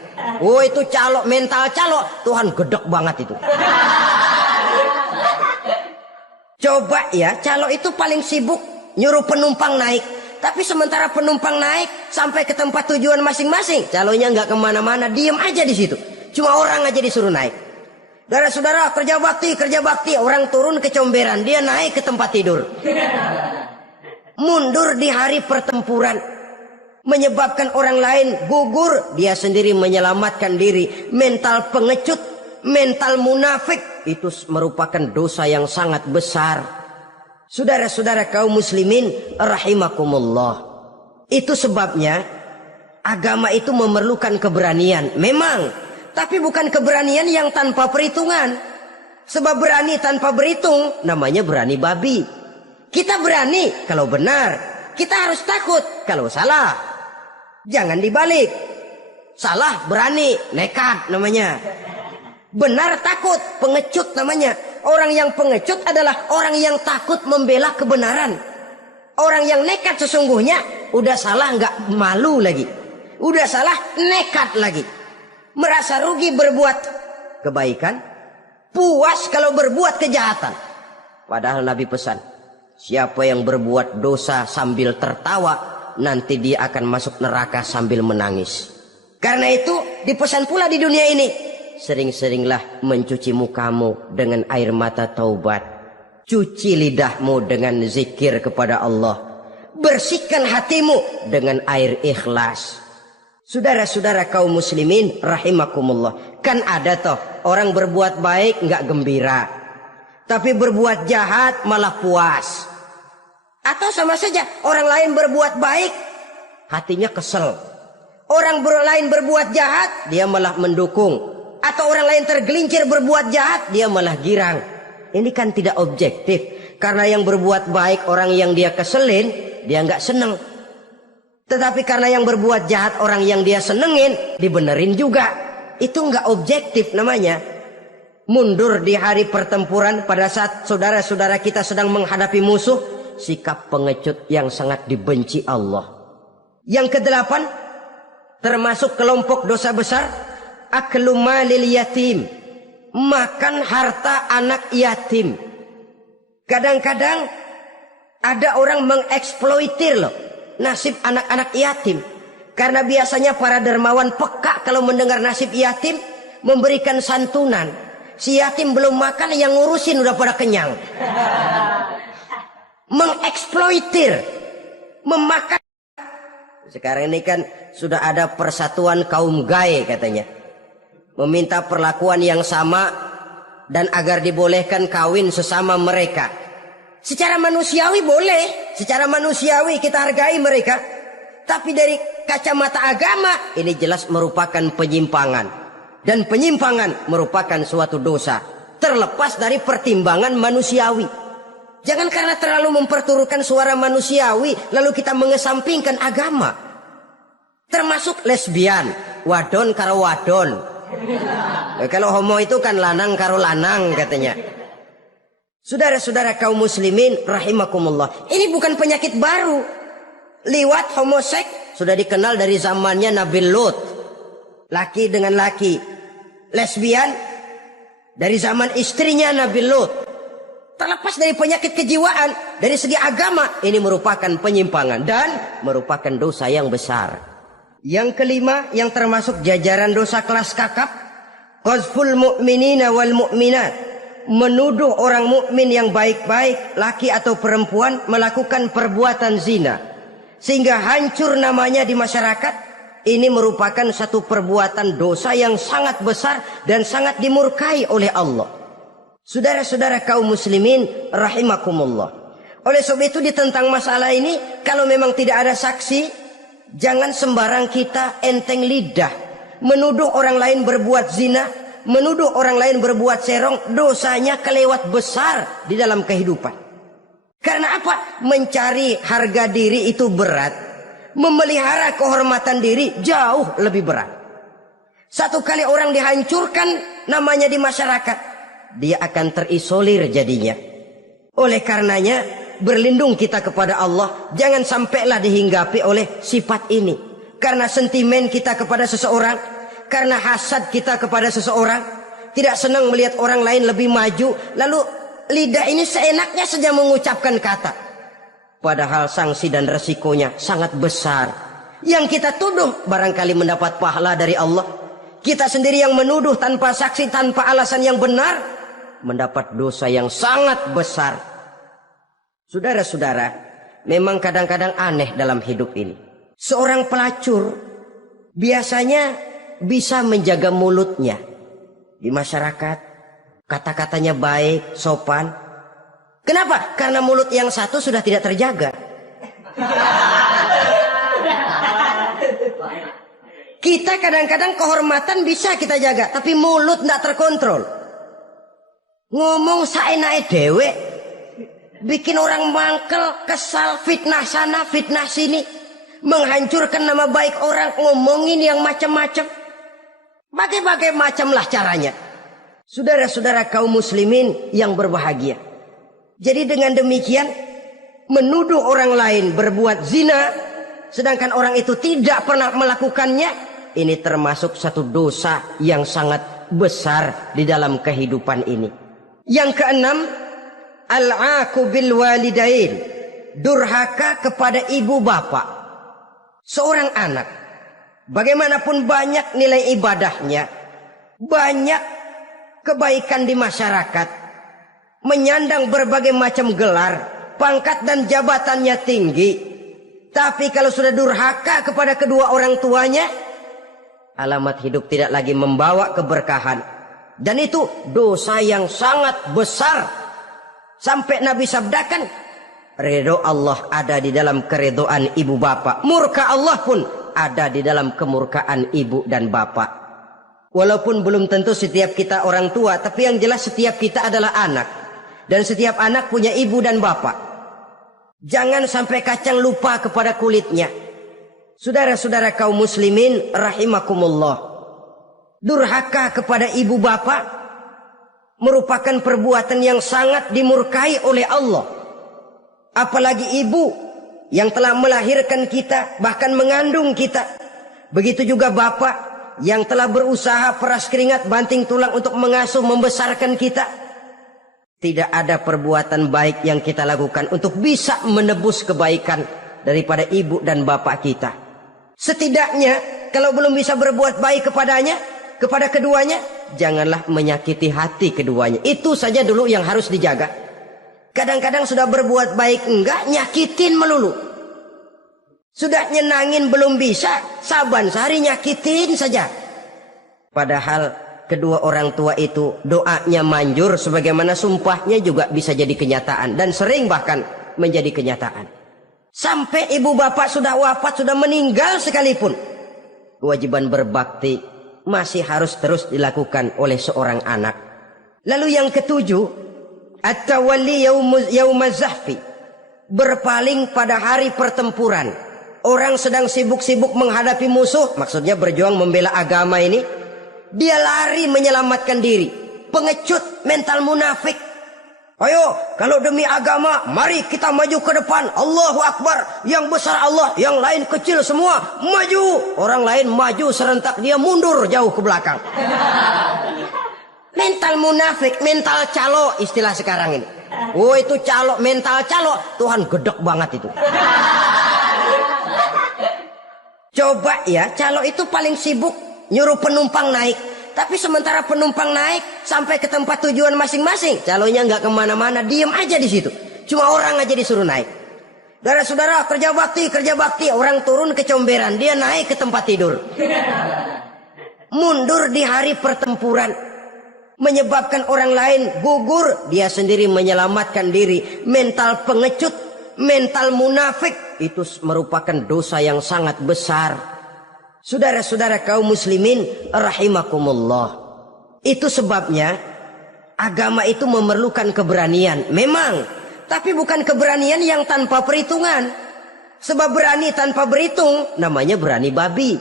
Oh itu calo, mental calo. Tuhan gedek banget itu. Coba ya, calo itu paling sibuk nyuruh penumpang naik. Tapi sementara penumpang naik sampai ke tempat tujuan masing-masing, calonnya nggak kemana-mana, diem aja di situ. Cuma orang aja disuruh naik. Saudara-saudara, kerja bakti, orang turun ke comberan, dia naik ke tempat tidur. Mundur di hari pertempuran, menyebabkan orang lain gugur, dia sendiri menyelamatkan diri. Mental pengecut, mental munafik, itu merupakan dosa yang sangat besar. Saudara-saudara kaum muslimin rahimakumullah. Itu sebabnya agama itu memerlukan keberanian. Memang, tapi bukan keberanian yang tanpa perhitungan. Sebab berani tanpa berhitung namanya berani babi. Kita berani kalau benar, kita harus takut kalau salah. Jangan dibalik. Salah berani, nekat namanya. Benar takut, pengecut namanya. Orang yang pengecut adalah orang yang takut membela kebenaran. Orang yang nekat sesungguhnya udah salah nggak malu lagi. Udah salah nekat lagi. Merasa rugi berbuat kebaikan, puas kalau berbuat kejahatan. Padahal Nabi pesan, siapa yang berbuat dosa sambil tertawa, nanti dia akan masuk neraka sambil menangis. Karena itu dipesan pula di dunia ini, sering-seringlah mencuci mukamu dengan air mata taubat. Cuci lidahmu dengan zikir kepada Allah. Bersihkan hatimu dengan air ikhlas. Saudara-saudara kaum muslimin rahimakumullah. Kan ada toh orang berbuat baik nggak gembira, tapi berbuat jahat malah puas. Atau sama saja orang lain berbuat baik, hatinya kesel. Orang lain berbuat jahat, dia malah mendukung. Atau orang lain tergelincir berbuat jahat, dia malah girang. Ini kan tidak objektif. Karena yang berbuat baik orang yang dia keselin, dia nggak seneng. Tetapi karena yang berbuat jahat orang yang dia senengin, dibenerin juga. Itu nggak objektif namanya. Mundur di hari pertempuran pada saat saudara-saudara kita sedang menghadapi musuh, sikap pengecut yang sangat dibenci Allah. Yang kedelapan, termasuk kelompok dosa besar, aklu malil yatim, makan harta anak yatim. Kadang-kadang ada orang mengeksploitir loh nasib anak-anak yatim. Karena biasanya para dermawan peka kalau mendengar nasib yatim, memberikan santunan. Si yatim belum makan, yang ngurusin udah pada kenyang. Mengeksploitir, memakan. Sekarang ini kan sudah ada persatuan kaum gay katanya. Meminta perlakuan yang sama dan agar dibolehkan kawin sesama mereka. Secara manusiawi boleh, secara manusiawi kita hargai mereka. Tapi dari kacamata agama ini jelas merupakan penyimpangan. Dan penyimpangan merupakan suatu dosa, terlepas dari pertimbangan manusiawi. Jangan karena terlalu memperturutkan suara manusiawi lalu kita mengesampingkan agama. Termasuk lesbian, wadon karo wadon. Kalau homo itu kan lanang karo lanang katanya. Saudara-saudara kaum muslimin rahimakumullah, ini bukan penyakit baru. Liwat, homoseks sudah dikenal dari zamannya Nabi Lut, laki dengan laki. Lesbian dari zaman istrinya Nabi Lut. Terlepas dari penyakit kejiwaan, dari segi agama ini merupakan penyimpangan dan merupakan dosa yang besar. Yang kelima, yang termasuk jajaran dosa kelas kakap, qazful mu'minina wal mu'minat, menuduh orang mukmin yang baik-baik, laki atau perempuan, melakukan perbuatan zina sehingga hancur namanya di masyarakat. Ini merupakan satu perbuatan dosa yang sangat besar dan sangat dimurkai oleh Allah. Saudara-saudara kaum muslimin rahimakumullah. Oleh sebab itu di tentang masalah ini, kalau memang tidak ada saksi, jangan sembarang kita enteng lidah menuduh orang lain berbuat zina, menuduh orang lain berbuat serong, dosanya kelewat besar di dalam kehidupan. Karena apa? Mencari harga diri itu berat, memelihara kehormatan diri jauh lebih berat. Satu kali orang dihancurkan namanya di masyarakat, dia akan terisolir jadinya. Oleh karenanya, berlindung kita kepada Allah, jangan sampailah dihinggapi oleh sifat ini. Karena sentimen kita kepada seseorang, karena hasad kita kepada seseorang, tidak senang melihat orang lain lebih maju, lalu lidah ini seenaknya saja mengucapkan kata. Padahal sanksi dan resikonya sangat besar. Yang kita tuduh barangkali mendapat pahala dari Allah. Kita sendiri yang menuduh tanpa saksi, tanpa alasan yang benar, mendapat dosa yang sangat besar. Saudara-saudara, memang kadang-kadang aneh dalam hidup ini. Seorang pelacur biasanya bisa menjaga mulutnya di masyarakat, kata-katanya baik, sopan. Kenapa? Karena mulut yang satu sudah tidak terjaga. Kita kadang-kadang kehormatan bisa kita jaga, tapi mulut tidak terkontrol. Ngomong saenake dewek, bikin orang mangkel, kesal, fitnah sana, fitnah sini, menghancurkan nama baik orang, ngomongin yang macam-macam. Bagai-bagai macamlah caranya. Saudara-saudara kaum muslimin yang berbahagia. Jadi dengan demikian, menuduh orang lain berbuat zina, sedangkan orang itu tidak pernah melakukannya, ini termasuk satu dosa yang sangat besar di dalam kehidupan ini. Yang keenam, al-'aqu bil walidain, durhaka kepada ibu bapak. Seorang anak, bagaimanapun banyak nilai ibadahnya, banyak kebaikan di masyarakat, menyandang berbagai macam gelar, pangkat dan jabatannya tinggi, tapi kalau sudah durhaka kepada kedua orang tuanya, alamat hidup tidak lagi membawa keberkahan, dan itu dosa yang sangat besar. Sampai Nabi sabdakan, ridho Allah ada di dalam keridhaan ibu bapak, murka Allah pun ada di dalam kemurkaan ibu dan bapak. Walaupun belum tentu setiap kita orang tua, tapi yang jelas setiap kita adalah anak, dan setiap anak punya ibu dan bapak. Jangan sampai kacang lupa kepada kulitnya. Saudara-saudara kaum muslimin rahimakumullah, durhaka kepada ibu bapak merupakan perbuatan yang sangat dimurkai oleh Allah. Apalagi ibu yang telah melahirkan kita, bahkan mengandung kita. Begitu juga bapak yang telah berusaha peras keringat banting tulang untuk mengasuh membesarkan kita. Tidak ada perbuatan baik yang kita lakukan untuk bisa menebus kebaikan daripada ibu dan bapak kita. Setidaknya kalau belum bisa berbuat baik kepadanya, kepada keduanya, janganlah menyakiti hati keduanya. Itu saja dulu yang harus dijaga. Kadang-kadang sudah berbuat baik enggak, nyakitin melulu. Sudah nyenangin belum bisa, saban sehari nyakitin saja. Padahal kedua orang tua itu doanya manjur, sebagaimana sumpahnya juga bisa jadi kenyataan, dan sering bahkan menjadi kenyataan. Sampai ibu bapak sudah wafat, sudah meninggal sekalipun, kewajiban berbakti masih harus terus dilakukan oleh seorang anak. Lalu yang ketujuh, at-tawalli yaumaz zahfi, berpaling pada hari pertempuran. Orang sedang sibuk-sibuk menghadapi musuh, maksudnya berjuang membela agama ini, dia lari menyelamatkan diri. Pengecut, mental munafik. Ayo, kalau demi agama, mari kita maju ke depan. Allahu Akbar. Yang besar Allah, yang lain kecil semua. Maju. Orang lain maju serentak, dia mundur jauh ke belakang. Mental munafik, mental calo istilah sekarang ini. Oh, itu calo, mental calo. Tuhan gedek banget itu. Coba ya, calo itu paling sibuk nyuruh penumpang naik. Tapi sementara penumpang naik sampai ke tempat tujuan masing-masing, calonya nggak kemana-mana, diem aja di situ. Cuma orang aja disuruh naik. Saudara-saudara, kerja bakti, orang turun kecomberan, dia naik ke tempat tidur. Mundur di hari pertempuran, menyebabkan orang lain gugur, dia sendiri menyelamatkan diri. Mental pengecut, mental munafik, itu merupakan dosa yang sangat besar. Saudara-saudara kaum muslimin rahimakumullah, Itu sebabnya agama itu memerlukan keberanian. Memang, tapi bukan keberanian yang tanpa perhitungan. Sebab berani tanpa berhitung namanya berani babi.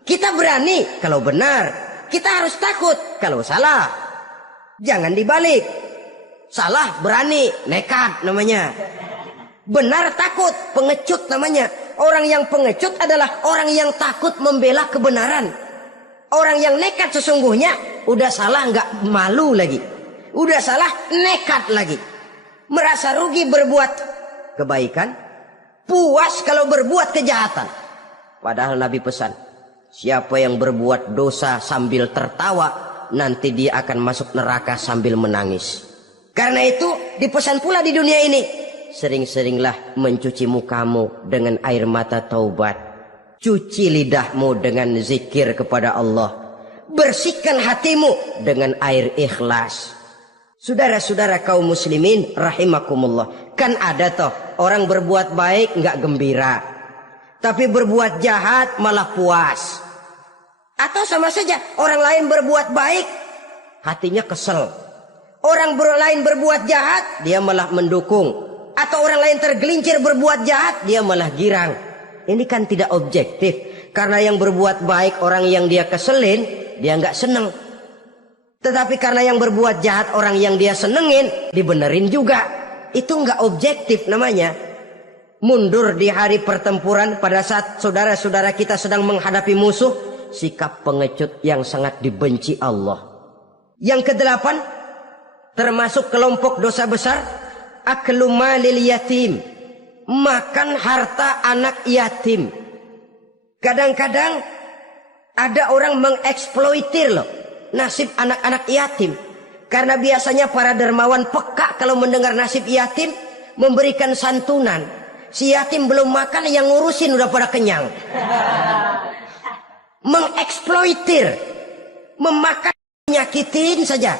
Kita berani kalau benar, kita harus takut kalau salah. Jangan dibalik. Salah berani, nekat namanya. Benar takut, pengecut namanya. Orang yang pengecut adalah orang yang takut membela kebenaran. Orang yang nekat sesungguhnya udah salah nggak malu lagi. Udah salah nekat lagi. Merasa rugi berbuat kebaikan, puas kalau berbuat kejahatan. Padahal Nabi pesan, siapa yang berbuat dosa sambil tertawa, nanti dia akan masuk neraka sambil menangis. Karena itu dipesan pula di dunia ini, sering-seringlah mencuci mukamu dengan air mata taubat. Cuci lidahmu dengan zikir kepada Allah. Bersihkan hatimu dengan air ikhlas. Saudara-saudara kaum muslimin rahimakumullah. Kan ada toh orang berbuat baik nggak gembira, tapi berbuat jahat malah puas. Atau sama saja orang lain berbuat baik, hatinya kesel. Orang lain berbuat jahat, dia malah mendukung. Atau orang lain tergelincir berbuat jahat, dia malah girang. Ini kan tidak objektif. Karena yang berbuat baik orang yang dia keselin, dia nggak seneng. Tetapi karena yang berbuat jahat orang yang dia senengin, dibenerin juga. Itu nggak objektif namanya. Mundur di hari pertempuran pada saat saudara-saudara kita sedang menghadapi musuh, sikap pengecut yang sangat dibenci Allah. Yang kedelapan, termasuk kelompok dosa besar, aklu malil yatim, makan harta anak yatim. Kadang-kadang ada orang mengeksploitir loh nasib anak-anak yatim. Karena biasanya para dermawan peka kalau mendengar nasib yatim, memberikan santunan. Si yatim belum makan, yang ngurusin udah pada kenyang. Mengeksploitir, memakan, nyakitin saja.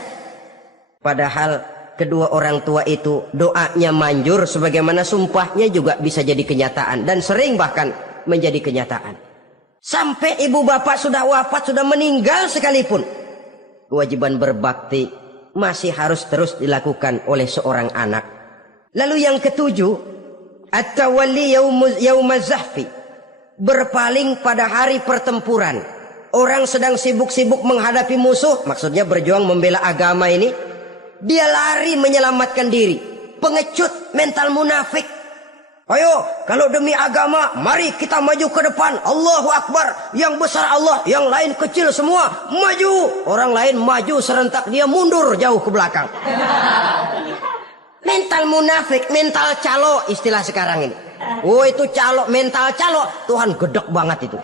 Padahal kedua orang tua itu doanya manjur, sebagaimana sumpahnya juga bisa jadi kenyataan. Dan sering bahkan menjadi kenyataan. Sampai ibu bapak sudah wafat, sudah meninggal sekalipun, kewajiban berbakti masih harus terus dilakukan oleh seorang anak. Lalu yang ketujuh, at-tawalli yaumaz zahfi, berpaling pada hari pertempuran. Orang sedang sibuk-sibuk menghadapi musuh, maksudnya berjuang membela agama ini, dia lari menyelamatkan diri. Pengecut, mental munafik. Ayo, kalau demi agama, mari kita maju ke depan. Allahu Akbar. Yang besar Allah, yang lain kecil semua. Maju. Orang lain maju serentak, dia mundur jauh ke belakang. Mental munafik, mental calo istilah sekarang ini. Oh, itu calo, mental calo. Tuhan gedek banget itu.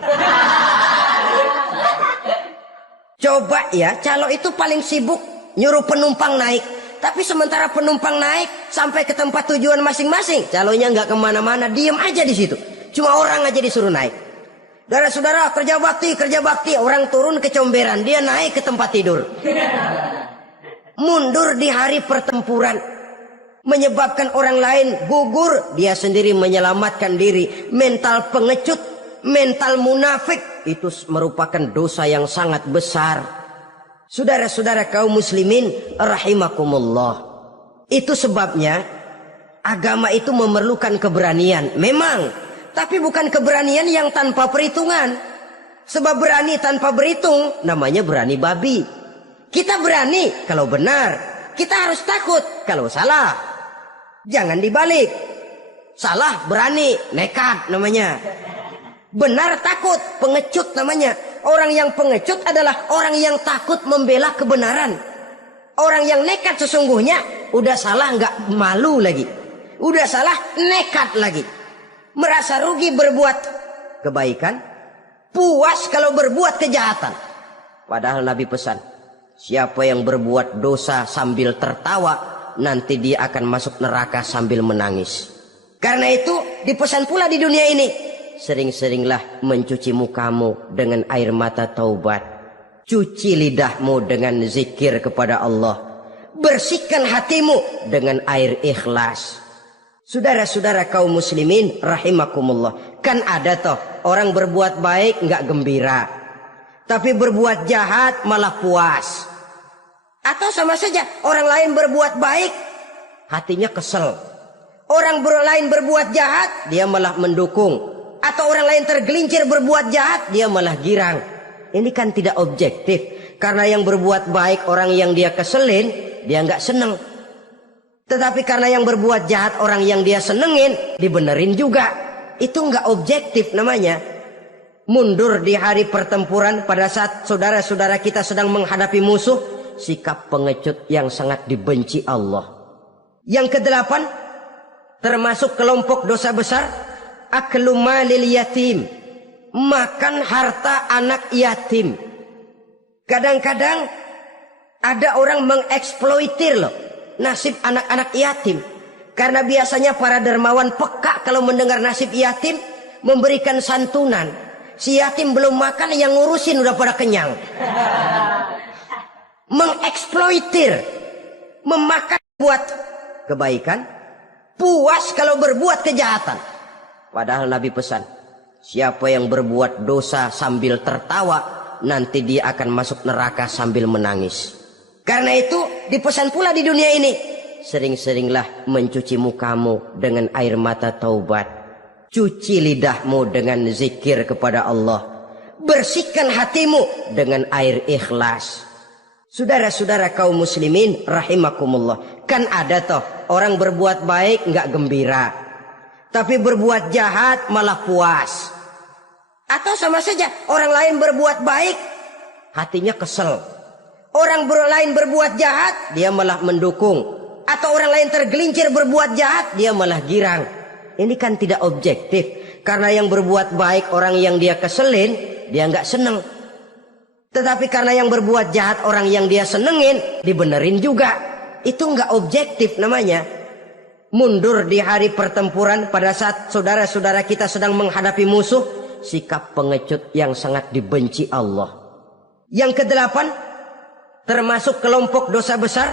Coba ya, calo itu paling sibuk nyuruh penumpang naik. Tapi sementara penumpang naik sampai ke tempat tujuan masing-masing, calonya nggak kemana-mana, diem aja di situ. Cuma orang aja disuruh naik. Saudara-saudara, kerja bakti, orang turun kecomberan, dia naik ke tempat tidur. Mundur di hari pertempuran, menyebabkan orang lain gugur, dia sendiri menyelamatkan diri. Mental pengecut, mental munafik, itu merupakan dosa yang sangat besar. Saudara-saudara kaum muslimin rahimakumullah. Itu sebabnya agama itu memerlukan keberanian. Memang, tapi bukan keberanian yang tanpa perhitungan. Sebab berani tanpa berhitung namanya berani babi. Kita berani kalau benar, kita harus takut kalau salah. Jangan dibalik. Salah berani, nekat namanya. Benar takut, pengecut namanya. Orang yang pengecut adalah orang yang takut membela kebenaran. Orang yang nekat sesungguhnya udah salah nggak malu lagi. Udah salah nekat lagi. Merasa rugi berbuat kebaikan, puas kalau berbuat kejahatan. Padahal Nabi pesan, siapa yang berbuat dosa sambil tertawa, nanti dia akan masuk neraka sambil menangis. Karena itu dipesan pula di dunia ini, sering-seringlah mencuci mukamu dengan air mata taubat. Cuci lidahmu dengan zikir kepada Allah. Bersihkan hatimu dengan air ikhlas. Saudara-saudara kaum muslimin rahimakumullah. Kan ada toh orang berbuat baik nggak gembira, tapi berbuat jahat malah puas. Atau sama saja orang lain berbuat baik, hatinya kesel. Orang lain berbuat jahat, dia malah mendukung. Atau orang lain tergelincir berbuat jahat, dia malah girang. Ini kan tidak objektif. Karena yang berbuat baik orang yang dia keselin, dia nggak seneng. Tetapi karena yang berbuat jahat orang yang dia senengin, dibenerin juga. Itu nggak objektif namanya. Mundur di hari pertempuran pada saat saudara-saudara kita sedang menghadapi musuh, sikap pengecut yang sangat dibenci Allah. Yang kedelapan, termasuk kelompok dosa besar, aklu malil yatim, makan harta anak yatim. Kadang-kadang ada orang mengeksploitir loh nasib anak-anak yatim. Karena biasanya para dermawan peka kalau mendengar nasib yatim, memberikan santunan. Si yatim belum makan, yang ngurusin udah pada kenyang. Mengeksploitir, memakan buat kebaikan, puas kalau berbuat kejahatan. Padahal Nabi pesan, siapa yang berbuat dosa sambil tertawa, nanti dia akan masuk neraka sambil menangis. Karena itu dipesan pula di dunia ini, sering-seringlah mencuci mukamu dengan air mata taubat, cuci lidahmu dengan zikir kepada Allah, bersihkan hatimu dengan air ikhlas. Saudara-saudara kaum muslimin rahimakumullah, kan ada toh orang berbuat baik nggak gembira, tapi berbuat jahat malah puas. Atau sama saja orang lain berbuat baik, hatinya kesel. Orang lain berbuat jahat, dia malah mendukung. Atau orang lain tergelincir berbuat jahat, dia malah girang. Ini kan tidak objektif. Karena yang berbuat baik orang yang dia keselin, dia nggak seneng. Tetapi karena yang berbuat jahat orang yang dia senengin, dibenerin juga. Itu nggak objektif namanya. Mundur di hari pertempuran pada saat saudara-saudara kita sedang menghadapi musuh, sikap pengecut yang sangat dibenci Allah. Yang kedelapan, termasuk kelompok dosa besar,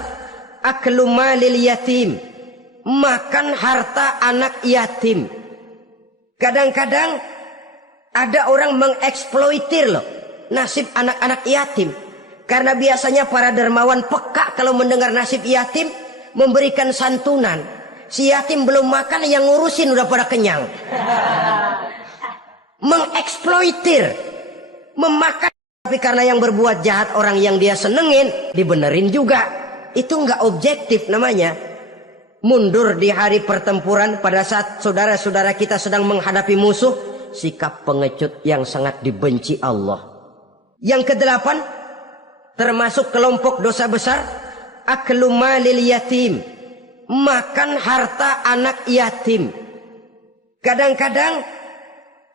aklu malil yatim, makan harta anak yatim. Kadang-kadang ada orang mengeksploitir loh nasib anak-anak yatim. Karena biasanya para dermawan peka kalau mendengar nasib yatim, memberikan santunan. Si yatim belum makan, yang ngurusin udah pada kenyang. Mengeksploitir, memakan. Tapi karena yang berbuat jahat orang yang dia senengin, dibenerin juga. Itu nggak objektif namanya. Mundur di hari pertempuran pada saat saudara-saudara kita sedang menghadapi musuh, sikap pengecut yang sangat dibenci Allah. Yang kedelapan, termasuk kelompok dosa besar, aklu malil yatim, makan harta anak yatim. Kadang-kadang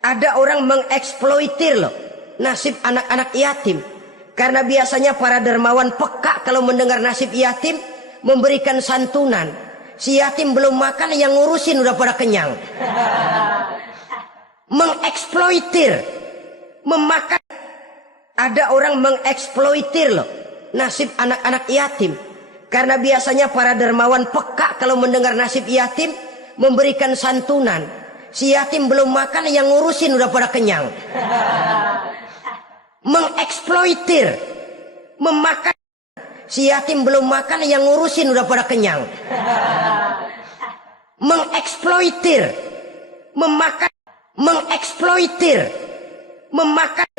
ada orang mengeksploitir loh nasib anak-anak yatim. Karena biasanya para dermawan peka kalau mendengar nasib yatim, memberikan santunan. Si yatim belum makan, yang ngurusin udah pada kenyang. Mengeksploitir, memakan. Ada orang mengeksploitir loh nasib anak-anak yatim. Karena biasanya para dermawan peka kalau mendengar nasib yatim, memberikan santunan. Si yatim belum makan, yang ngurusin udah pada kenyang. Mengeksploitir, memakan. Si yatim belum makan, yang ngurusin udah pada kenyang. Mengeksploitir, memakan. Mengeksploitir, memakan.